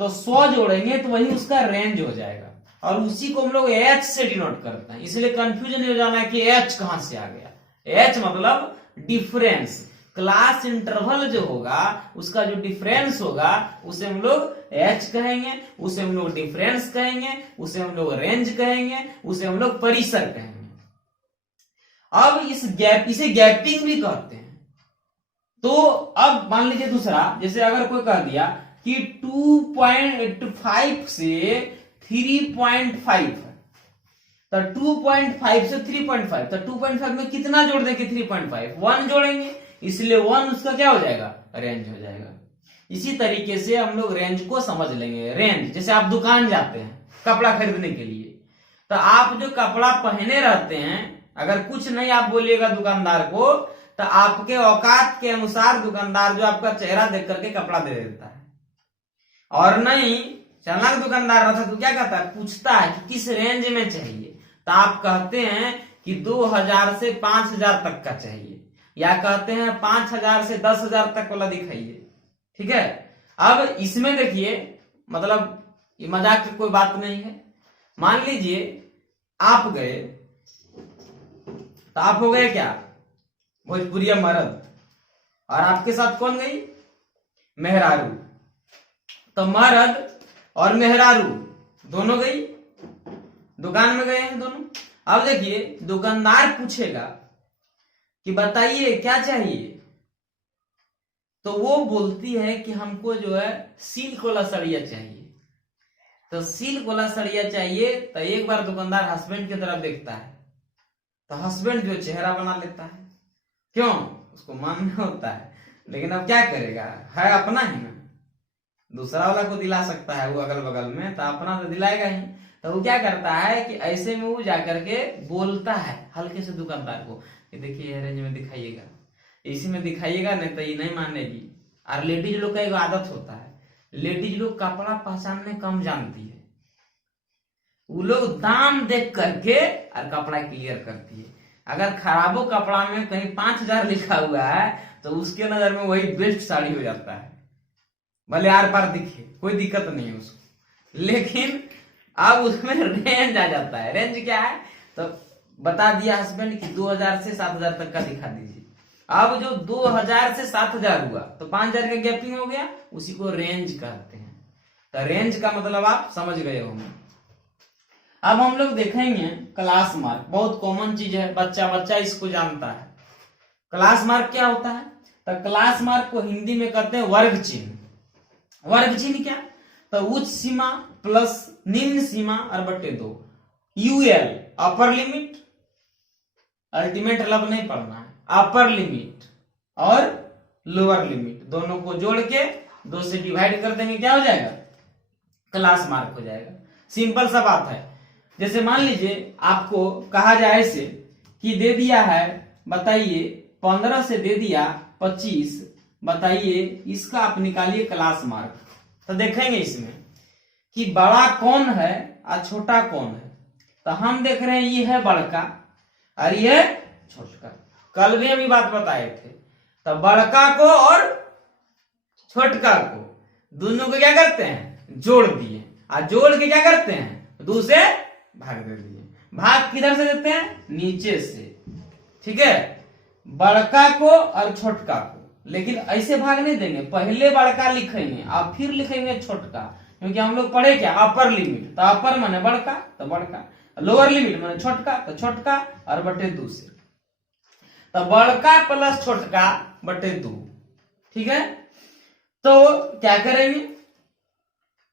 तो 100 जोड़ेंगे तो वही उसका रेंज हो जाएगा। और उसी को हम लोग एच से डिनोट करते हैं। इसलिए कंफ्यूजन हो जाना है कि एच कहां से आ गया। एच मतलब डिफरेंस, क्लास इंटरवल जो होगा उसका जो डिफरेंस होगा उसे हम लोग एच कहेंगे, उसे हम लोग डिफरेंस कहेंगे, उसे हम लोग रेंज कहेंगे, उसे हम लोग परिसर कहेंगे। अब इसे गैपिंग भी कहते हैं। तो अब मान लीजिए दूसरा, जैसे अगर कोई कह दिया कि 2.5 से 3.5 है, तो 2.5 से 3.5, तो 2.5 में कितना जोड़ देंगे? 3.5, 1 जोड़ेंगे, इसलिए 1 उसका क्या हो जाएगा? रेंज हो जाएगा। इसी तरीके से हम लोग रेंज को समझ लेंगे। रेंज, जैसे आप दुकान जाते हैं कपड़ा खरीदने के लिए, तो आप जो कपड़ा पहने रहते हैं, अगर कुछ नहीं आप बोलिएगा दुकानदार को, तो आपके औकात के अनुसार दुकानदार जो आपका चेहरा देख करके कपड़ा दे देता है। और नहीं चालाक दुकानदार रहता तो क्या कहता है? पूछता है कि किस रेंज में चाहिए, तो आप कहते हैं कि 2000 से 5000 तक का चाहिए, या कहते हैं 5000 से 10,000 तक वाला दिखाइए। ठीक है। अब इसमें देखिए, मतलब ये मजाक की कोई बात नहीं है। मान लीजिए आप गए, तो आप हो गए क्या? भोजपुरिया मर्द, और आपके साथ कौन गई? मेहरारू। तो मर्द और मेहरारू दोनों गई, दुकान में गए हैं दोनों। अब देखिए दुकानदार पूछेगा कि बताइए क्या चाहिए, तो वो बोलती है कि हमको जो है सिल्क वाला सड़िया चाहिए। तो सिल्क वाला सड़िया चाहिए, तो एक बार दुकानदार हस्बैंड की तरफ देखता है, तो हस्बैंड जो चेहरा बना लेता है। क्यों? उसको मन में होता है, लेकिन अब क्या करेगा, है अपना ही ना, दूसरा वाला को दिला सकता है वो अगल बगल में, तो अपना तो दिलाएगा ही। तो वो क्या करता है कि ऐसे में वो जाकर के बोलता है हल्के से दुकानदार को कि देखिए ये रेंज में दिखाइएगा, इसी में दिखाइएगा, नहीं तो ये नहीं मानेगी। और लेडीज लोग का एक आदत होता है, लेडीज लोग कपड़ा पहचानने कम जानती है, वो लोग दाम देख करके और कपड़ा क्लियर करती है। अगर खराबो कपड़ा में कहीं 5000 लिखा हुआ है, तो उसके नजर में वही बेस्ट साड़ी हो जाता है, भले आर पार दिखे, कोई दिक्कत नहीं है उसको। लेकिन अब उसमें रेंज आ जाता है। रेंज क्या है? तो बता दिया हस्बैंड कि 2000 से 7000 तक का दिखा दीजिए। अब जो 2000 से 7000 हुआ, तो 5000 का गैपिंग हो गया, उसी को रेंज कहते हैं। तो रेंज का मतलब आप समझ गए होंगे। अब हम लोग देखेंगे क्लास मार्क, बहुत कॉमन चीज है, बच्चा इसको जानता है। क्लास मार्क क्या होता है? तो क्लास मार्क को हिंदी में कहते हैं वर्ग चिन्ह। वर्ग चिन्ह क्या? तो उच्च सीमा प्लस निम्न सीमा और बटे 2, यूएल अपर लिमिट, अल्टीमेट लब नहीं पढ़ना है, अपर लिमिट और लोअर लिमिट दोनों को जोड़ के 2 से डिवाइड कर देंगे, क्या हो जाएगा? क्लास मार्क हो जाएगा। सिंपल सा बात है। जैसे मान लीजिए आपको कहा जाए से कि दे दिया है, बताइए 15 से दे दिया 25, बताइए इसका आप निकालिए क्लास मार्क। तो देखेंगे इसमें कि बड़ा कौन है और छोटा कौन है। तो हम देख रहे हैं ये है बड़का और ये है छोटका। कल भी हम ये बात बताए थे। तो बड़का को और छोटका को दोनों को क्या करते हैं? जोड़ दिए, और जोड़ के क्या करते हैं? 2 से भाग दे दिए। भाग किधर से देते हैं? नीचे से। ठीक है। बड़का को और छोटका को, लेकिन ऐसे भाग नहीं देंगे, पहले बड़का लिखेंगे और फिर लिखेंगे छोटका, क्योंकि हम लोग पढ़े क्या? Upper limit. तो अपर माने बड़का, तो बड़का, लोअर लिमिट माने छोटका, तो छोटका और बटे 2 से। तो बड़का प्लस छोटका बटे 2। ठीक है। तो क्या करेंगे?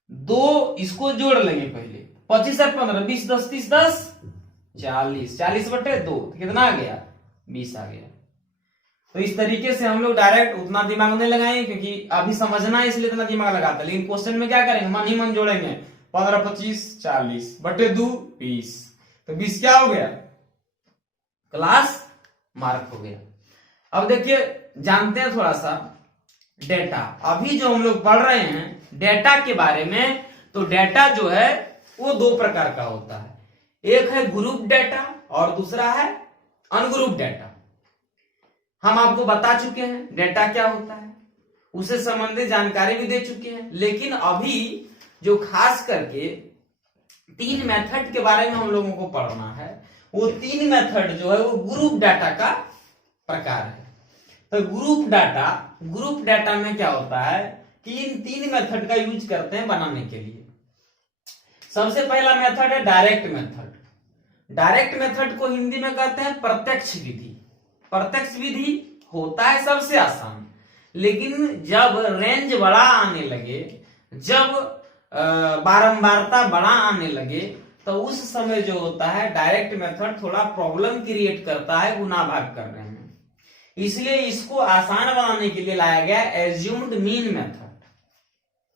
2 इसको जोड़ लेंगे पहले, 25 और 15, 20 10 30 10 40, 40 बटे 2 कितना आ गया? 20 आ गया। तो इस तरीके से हम लोग डायरेक्ट उतना दिमाग नहीं लगाएंगे, क्योंकि अभी समझना है इसलिए इतना दिमाग लगाते हैं। लेकिन क्वेश्चन में क्या करेंगे? मन ही मन जोड़ेंगे, 15 25 40 बटे 2 20, तो 20 क्या हो गया? क्लास मार्क हो गया। अब देखिए जानते हैं थोड़ा सा डेटा। अभी जो हम लोग पढ़ रहे हैं डेटा के बारे में, तो डेटा जो है वो 2 प्रकार का होता है। एक है ग्रुप डेटा और दूसरा है अनग्रुप डेटा। हम आपको बता चुके हैं डेटा क्या होता है, उससे संबंधित जानकारी भी दे चुके हैं। लेकिन अभी जो खास करके तीन मेथड के बारे में हम लोगों को पढ़ना है। वो तीन मेथड जो है वो ग्रुप डाटा का प्रकार है। तो ग्रुप डाटा में क्या होता है कि इन तीन मेथड का यूज करते हैं बनाने के लिए। सबसे पहला मेथड है डायरेक्ट मेथड। डायरेक्ट मेथड को हिंदी में कहते हैं प्रत्यक्ष विधि। प्रत्यक्ष विधि होता है सबसे आसान, लेकिन जब रेंज बड़ा आने लगे, जब बारंबारता बड़ा आने लगे, तो उस समय जो होता है डायरेक्ट मेथड थोड़ा प्रॉब्लम क्रिएट करता है गुना भाग करने में। इसलिए इसको आसान बनाने के लिए लाया गया एज्यूम्ड मीन मेथड।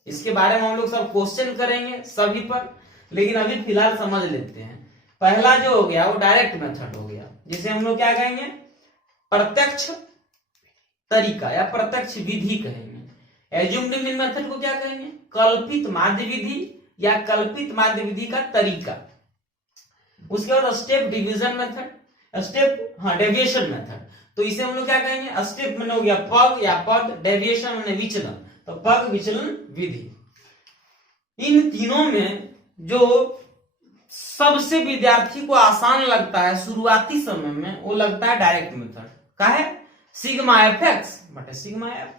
इसके बारे में हम लोग सब क्वेश्चन करेंगे सभी पर, लेकिन अभी फिलहाल समझ लेते हैं। पहला जो हो गया वो डायरेक्ट मेथड हो गया, जिसे हम लोग क्या कहेंगे, प्रत्यक्ष तरीका या प्रत्यक्ष विधि कहेंगे। एज्यूम्ड मीन मेथड को क्या कहेंगे, कल्पित माध्य विधि या कल्पित माध्य विधि का तरीका। उसके बाद step division method, deviation method. तो इसे हम लोग क्या कहेंगे, स्टेप में हो गया पग या पद, डेविएशन मैंने विचलन, तो पग विचलन विधि। इन तीनों में जो सबसे विद्यार्थी को आसान लगता है शुरुआती समय में, वो लगता है डायरेक्ट मेथड। का है सिग्मा एफ एक्स बटे सिग्मा एफ,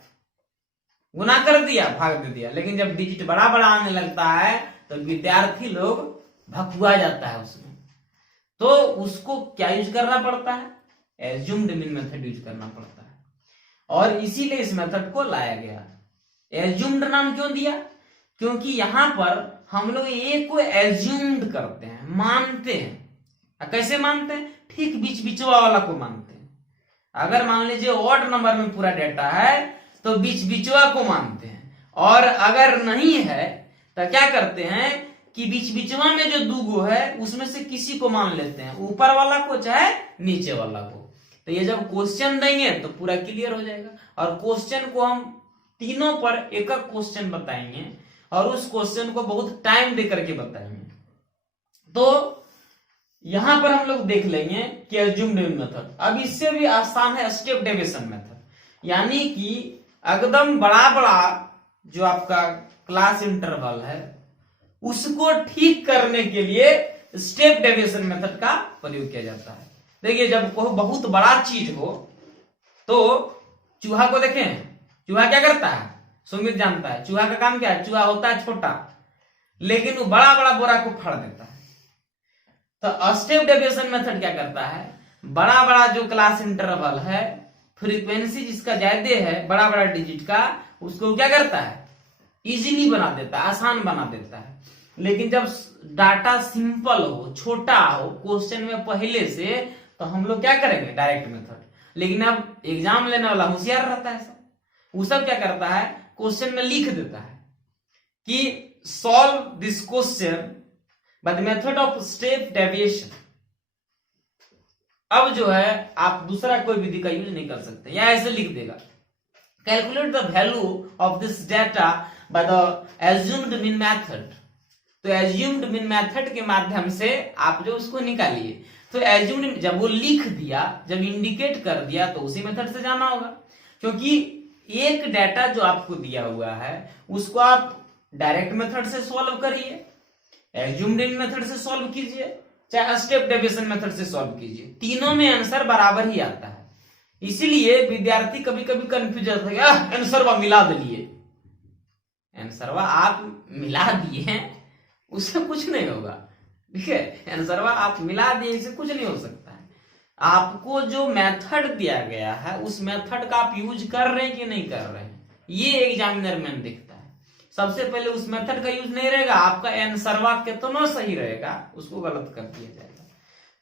गुना कर दिया भाग दे दिया। लेकिन जब डिजिट बड़ा बड़ा आने लगता है तो विद्यार्थी लोग भकुआ जाता है उसमें, तो उसको क्या यूज करना पड़ता है, एज्यूम्ड मीन मेथड यूज करना पड़ता है। और इसीलिए इस मेथड को लाया गया। एज्यूम्ड नाम क्यों दिया, क्योंकि यहां पर हम लोग ए को एज्यूम्ड करते हैं, मानते हैं। कैसे मानते हैं, ठीक बीच बीचवा वाला को मानते हैं। अगर मान लीजिए ऑड नंबर में पूरा डेटा है तो बीच बीचवा को मानते हैं, और अगर नहीं है तो क्या करते हैं कि बीच बीचवा में जो दूगो है उसमें से किसी को मान लेते हैं, ऊपर वाला को चाहे नीचे वाला को। तो ये जब क्वेश्चन देंगे तो पूरा क्लियर हो जाएगा। और क्वेश्चन को हम तीनों पर एक एक क्वेश्चन बताएंगे, और उस क्वेश्चन को बहुत टाइम दे करके बताएंगे। तो यहां पर हम लोग देख लेंगे कि एज्यूम्ड मीन मेथड। अब इससे भी आसान है स्टेप डेविएशन मेथड, यानी कि एकदम बड़ा बड़ा जो आपका क्लास इंटरवल है उसको ठीक करने के लिए स्टेप डेविएशन मेथड का प्रयोग किया जाता है। देखिए जब कोई बहुत बड़ा चीज हो तो चूहा को देखें, चूहा क्या करता है, सुमित जानता है चूहा का काम क्या है। चूहा होता है छोटा, लेकिन वो बड़ा बड़ा बोरा को फाड़ देता है। तो स्टेप डेविएशन मेथड क्या करता है, बड़ा बड़ा जो क्लास इंटरवल है, फ्रीक्वेंसी जिसका ज्यादा है बड़ा बड़ा डिजिट का, उसको क्या करता है, इजीली बना देता है, आसान बना देता है। लेकिन जब डाटा सिंपल हो, छोटा हो क्वेश्चन में पहले से, तो हम लोग क्या करेंगे, डायरेक्ट मेथड। लेकिन अब एग्जाम लेने वाला होशियार रहता है, वो सब क्या करता है, क्वेश्चन में लिख देता है कि solve this question by the method of step deviation. अब जो है आप दूसरा कोई विधि का यूज नहीं कर सकते, या ऐसे लिख देगा calculate the value of this data by the assumed mean method. तो एज्यूम्ड मीन मेथड के माध्यम से आप जो उसको निकालिए। तो एज्यूम्ड जब वो लिख दिया, जब इंडिकेट कर दिया, तो उसी मेथड से जाना होगा, क्योंकि एक डेटा जो आपको दिया हुआ है उसको आप डायरेक्ट मेथड से सॉल्व करिए, एज्यूम्ड मीन मेथड से सॉल्व कीजिए, चाहे स्टेप डेविएशन मेथड से सॉल्व कीजिए, तीनों में आंसर बराबर ही आता है। इसीलिए विद्यार्थी कभी कभी कंफ्यूज होता है, आंसरवा मिला दिए, आंसरवा आप मिला दिए उससे कुछ नहीं होगा, ठीक है। आंसरवा आप मिला दिए, इससे कुछ नहीं हो सकता है। आपको जो मेथड दिया गया है उस मेथड का आप यूज कर रहे हैं कि नहीं कर रहे हैं, ये एग्जामिनर में दिखता है। सबसे पहले उस मेथड का यूज नहीं रहेगा, आपका आंसरवा कितना सही रहेगा उसको गलत कर दिया जाएगा।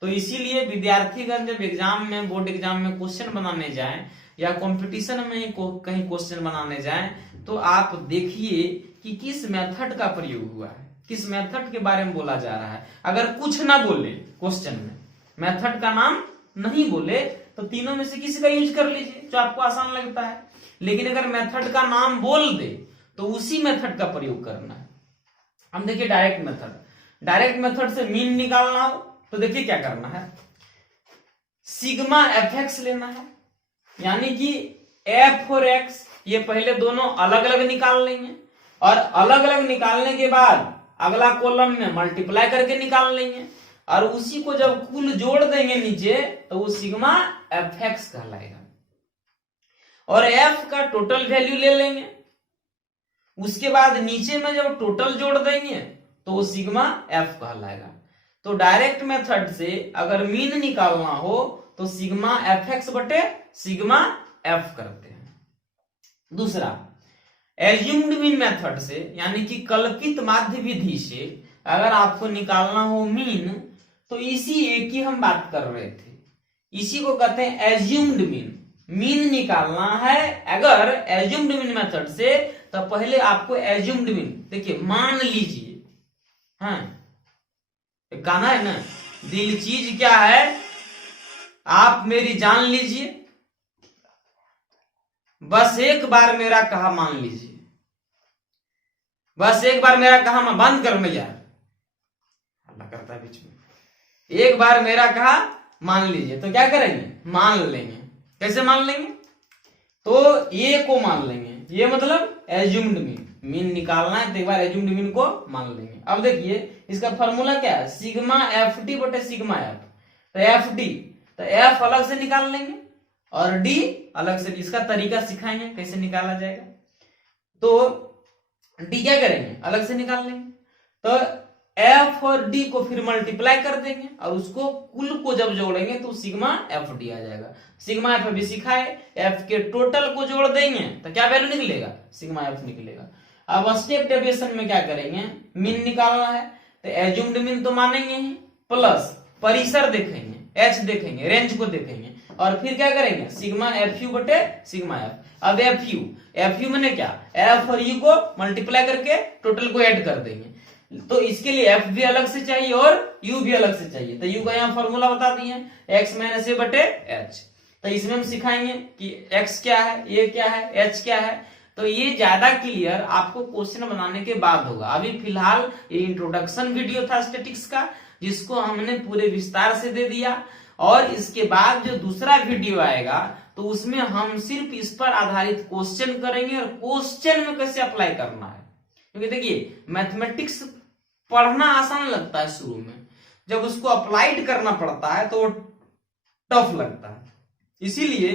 तो इसीलिए विद्यार्थीगण जब एग्जाम में, बोर्ड एग्जाम में क्वेश्चन बनाने जाएं या कंपटीशन में कहीं क्वेश्चन बनाने जाएं, तो आप देखिए कि किस मेथड का प्रयोग हुआ है, किस मेथड के बारे में बोला जा रहा है। अगर कुछ ना बोले क्वेश्चन में, मेथड का नाम नहीं बोले, तो तीनों में से किसी का यूज कर लीजिए जो आपको आसान लगता है। लेकिन अगर मेथड का नाम बोल दे तो उसी मेथड का प्रयोग करना है। हम देखिए डायरेक्ट मेथड, डायरेक्ट मेथड से मीन निकालना हो तो देखिए क्या करना है, सिग्मा एफ एक्स लेना है, यानी कि एफ और एक्स ये पहले दोनों अलग अलग निकाल लेंगे, और अलग अलग निकालने के बाद अगला कॉलम में मल्टीप्लाई करके निकाल लेंगे और उसी को जब कुल जोड़ देंगे नीचे तो वो सिग्मा एफ एक्स कहलाएगा और एफ का टोटल वैल्यू ले लेंगे। उसके बाद नीचे में जब टोटल जोड़ देंगे तो वो सिग्मा एफ कहलाएगा। तो डायरेक्ट मेथड से अगर मीन निकालना हो तो सिग्मा एफ एक्स बटे सिग्मा एफ करते हैं। दूसरा, एज्यूम्ड मीन मेथड से यानी कि कल्पित माध्य विधि से अगर आपको निकालना हो मीन तो इसी एक ही हम बात कर रहे थे, इसी को कहते हैं एज्यूम्ड मीन। मीन निकालना है अगर एज्यूम्ड मीन मेथड से तो पहले आपको एज्यूम्ड मीन, देखिए मान लीजिए, हाँ गाना है ना, दिल चीज क्या है आप मेरी जान लीजिए, बस एक बार मेरा कहा मान लीजिए, बस एक बार मेरा कहा मैं बंद कर मैं यार अल्लाह करता है बीच में, एक बार मेरा कहा मान लीजिए। तो क्या करेंगे, मान लेंगे। कैसे मान लेंगे, तो ये को मान लेंगे, ये मतलब एज्यूम्ड मीन। मीन निकालना है तो एक बार एज्यूम्ड मीन को मान लेंगे। अब देखिए इसका फॉर्मूला क्या है, सिग्मा एफ डी बटे सिग्मा एफ। तो एफ डी तो एफ अलग से निकाल लेंगे और डी अलग से। इसका तरीका सिखाएंगे कैसे निकाला जाएगा। तो डी क्या करेंगे, अलग से निकाल लेंगे। तो एफ और डी को फिर मल्टीप्लाई कर देंगे और उसको कुल को जब जोड़ेंगे तो सिग्मा एफ डी आ जाएगा। सिग्मा एफ अभी सिखाए, एफ के टोटल को जोड़ देंगे तो क्या वैल्यू निकलेगा, सिग्मा एफ निकलेगा। अब स्टेप डेविएशन में क्या करेंगे, मीन निकालना है तो एज्यूम्ड मीन तो मानेंगे ही, प्लस परिसर देखेंगे, एच देखेंगे, रेंज को देखेंगे और फिर क्या करेंगे सिग्मा एफ यू बटे सिग्मा एफ। अब एफ यू मैंने क्या, एफ और यू को मल्टीप्लाई करके टोटल को ऐड कर देंगे। तो इसके लिए एफ भी अलग से चाहिए और यू भी अलग से चाहिए। तो यू का यहाँ फॉर्मूला बता दिए, एक्स माइनस ए बटे एच। तो इसमें हम सिखाएंगे कि एक्स क्या है, ए क्या है, एच क्या है। तो ये ज्यादा क्लियर आपको क्वेश्चन बनाने के बाद होगा। अभी फिलहाल ये इंट्रोडक्शन वीडियो था स्टैटिक्स का, जिसको हमने पूरे विस्तार से दे दिया। और इसके बाद जो दूसरा वीडियो आएगा तो उसमें हम सिर्फ इस पर आधारित क्वेश्चन करेंगे और क्वेश्चन में कैसे अप्लाई करना है। क्योंकि देखिए मैथमेटिक्स पढ़ना आसान लगता है शुरू में, जब उसको अप्लाइड करना पड़ता है तो टफ लगता है। इसीलिए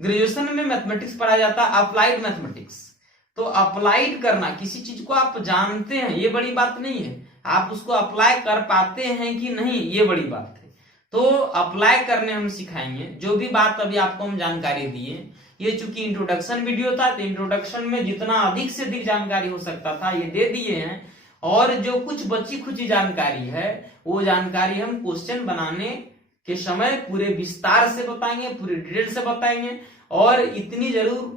ग्रेजुएशन में मैथमेटिक्स पढ़ाया जाता है, अप्लाइड मैथमेटिक्स। तो अप्लाइड करना, किसी चीज को आप जानते हैं ये बड़ी बात नहीं है, आप उसको अप्लाई कर पाते हैं कि नहीं ये बड़ी बात है। तो अप्लाई करने हम सिखाएंगे। जो भी बात अभी आपको हम जानकारी दिए, ये चूंकि इंट्रोडक्शन वीडियो था तो इंट्रोडक्शन में जितना अधिक से अधिक जानकारी हो सकता था ये दे दिए हैं। और जो कुछ बची खुची जानकारी है वो जानकारी हम क्वेश्चन बनाने के समय पूरे विस्तार से बताएंगे, पूरे डिटेल से बताएंगे। और इतनी जरूर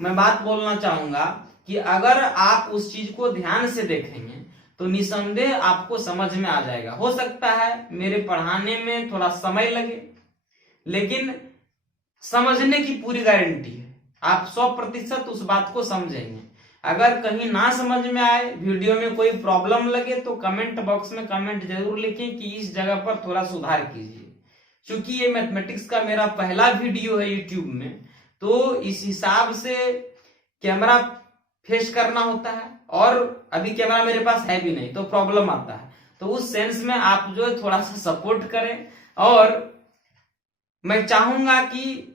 मैं बात बोलना चाहूंगा कि अगर आप उस चीज को ध्यान से देखेंगे तो निसंदेह आपको समझ में आ जाएगा। हो सकता है मेरे पढ़ाने में थोड़ा समय लगे, लेकिन समझने की पूरी गारंटी है, आप 100% उस बात को समझेंगे। अगर कहीं ना समझ में आए, वीडियो में कोई प्रॉब्लम लगे तो कमेंट बॉक्स में कमेंट जरूर लिखें कि इस जगह पर थोड़ा सुधार कीजिए। क्योंकि ये मैथमेटिक्स का मेरा पहला वीडियो है यूट्यूब में, तो इस हिसाब से कैमरा फेस करना होता है और अभी कैमरा मेरे पास है भी नहीं तो प्रॉब्लम आता है। तो उस सेंस में आप जो है थोड़ा सा सपोर्ट करें। और मैं चाहूंगा कि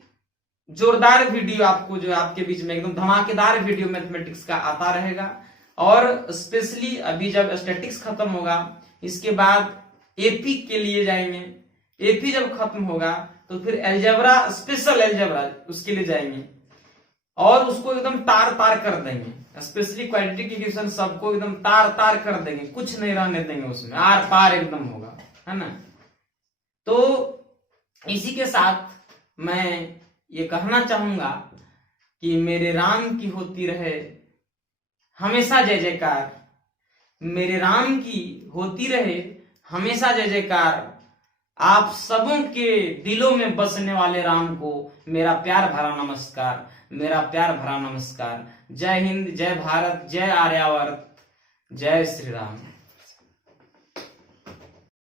जोरदार वीडियो आपको जो आपके बीच में एकदम धमाकेदार वीडियो मैथमेटिक्स का आता रहेगा। और स्पेशली अभी जब स्टैटिक्स खत्म होगा इसके बाद एपी के लिए जाएंगे। एपी जब खत्म होगा तो फिर एल्जेब्रा, स्पेशल एल्जेब्रा उसके लिए जाएंगे और उसको एकदम तार तार कर देंगे। स्पेशली क्वाड्रेटिक इक्वेशन सबको एकदम तार तार कर देंगे, कुछ नहीं रहने देंगे उसमें, आर पार एकदम होगा, है ना। तो इसी के साथ मैं ये कहना चाहूंगा कि मेरे राम की होती रहे हमेशा जय जयकार, मेरे राम की होती रहे हमेशा जय जयकार। आप सबों के दिलों में बसने वाले राम को मेरा प्यार भरा नमस्कार, मेरा प्यार भरा नमस्कार। जय हिंद, जय भारत, जय आर्यावर्त, जय श्री राम।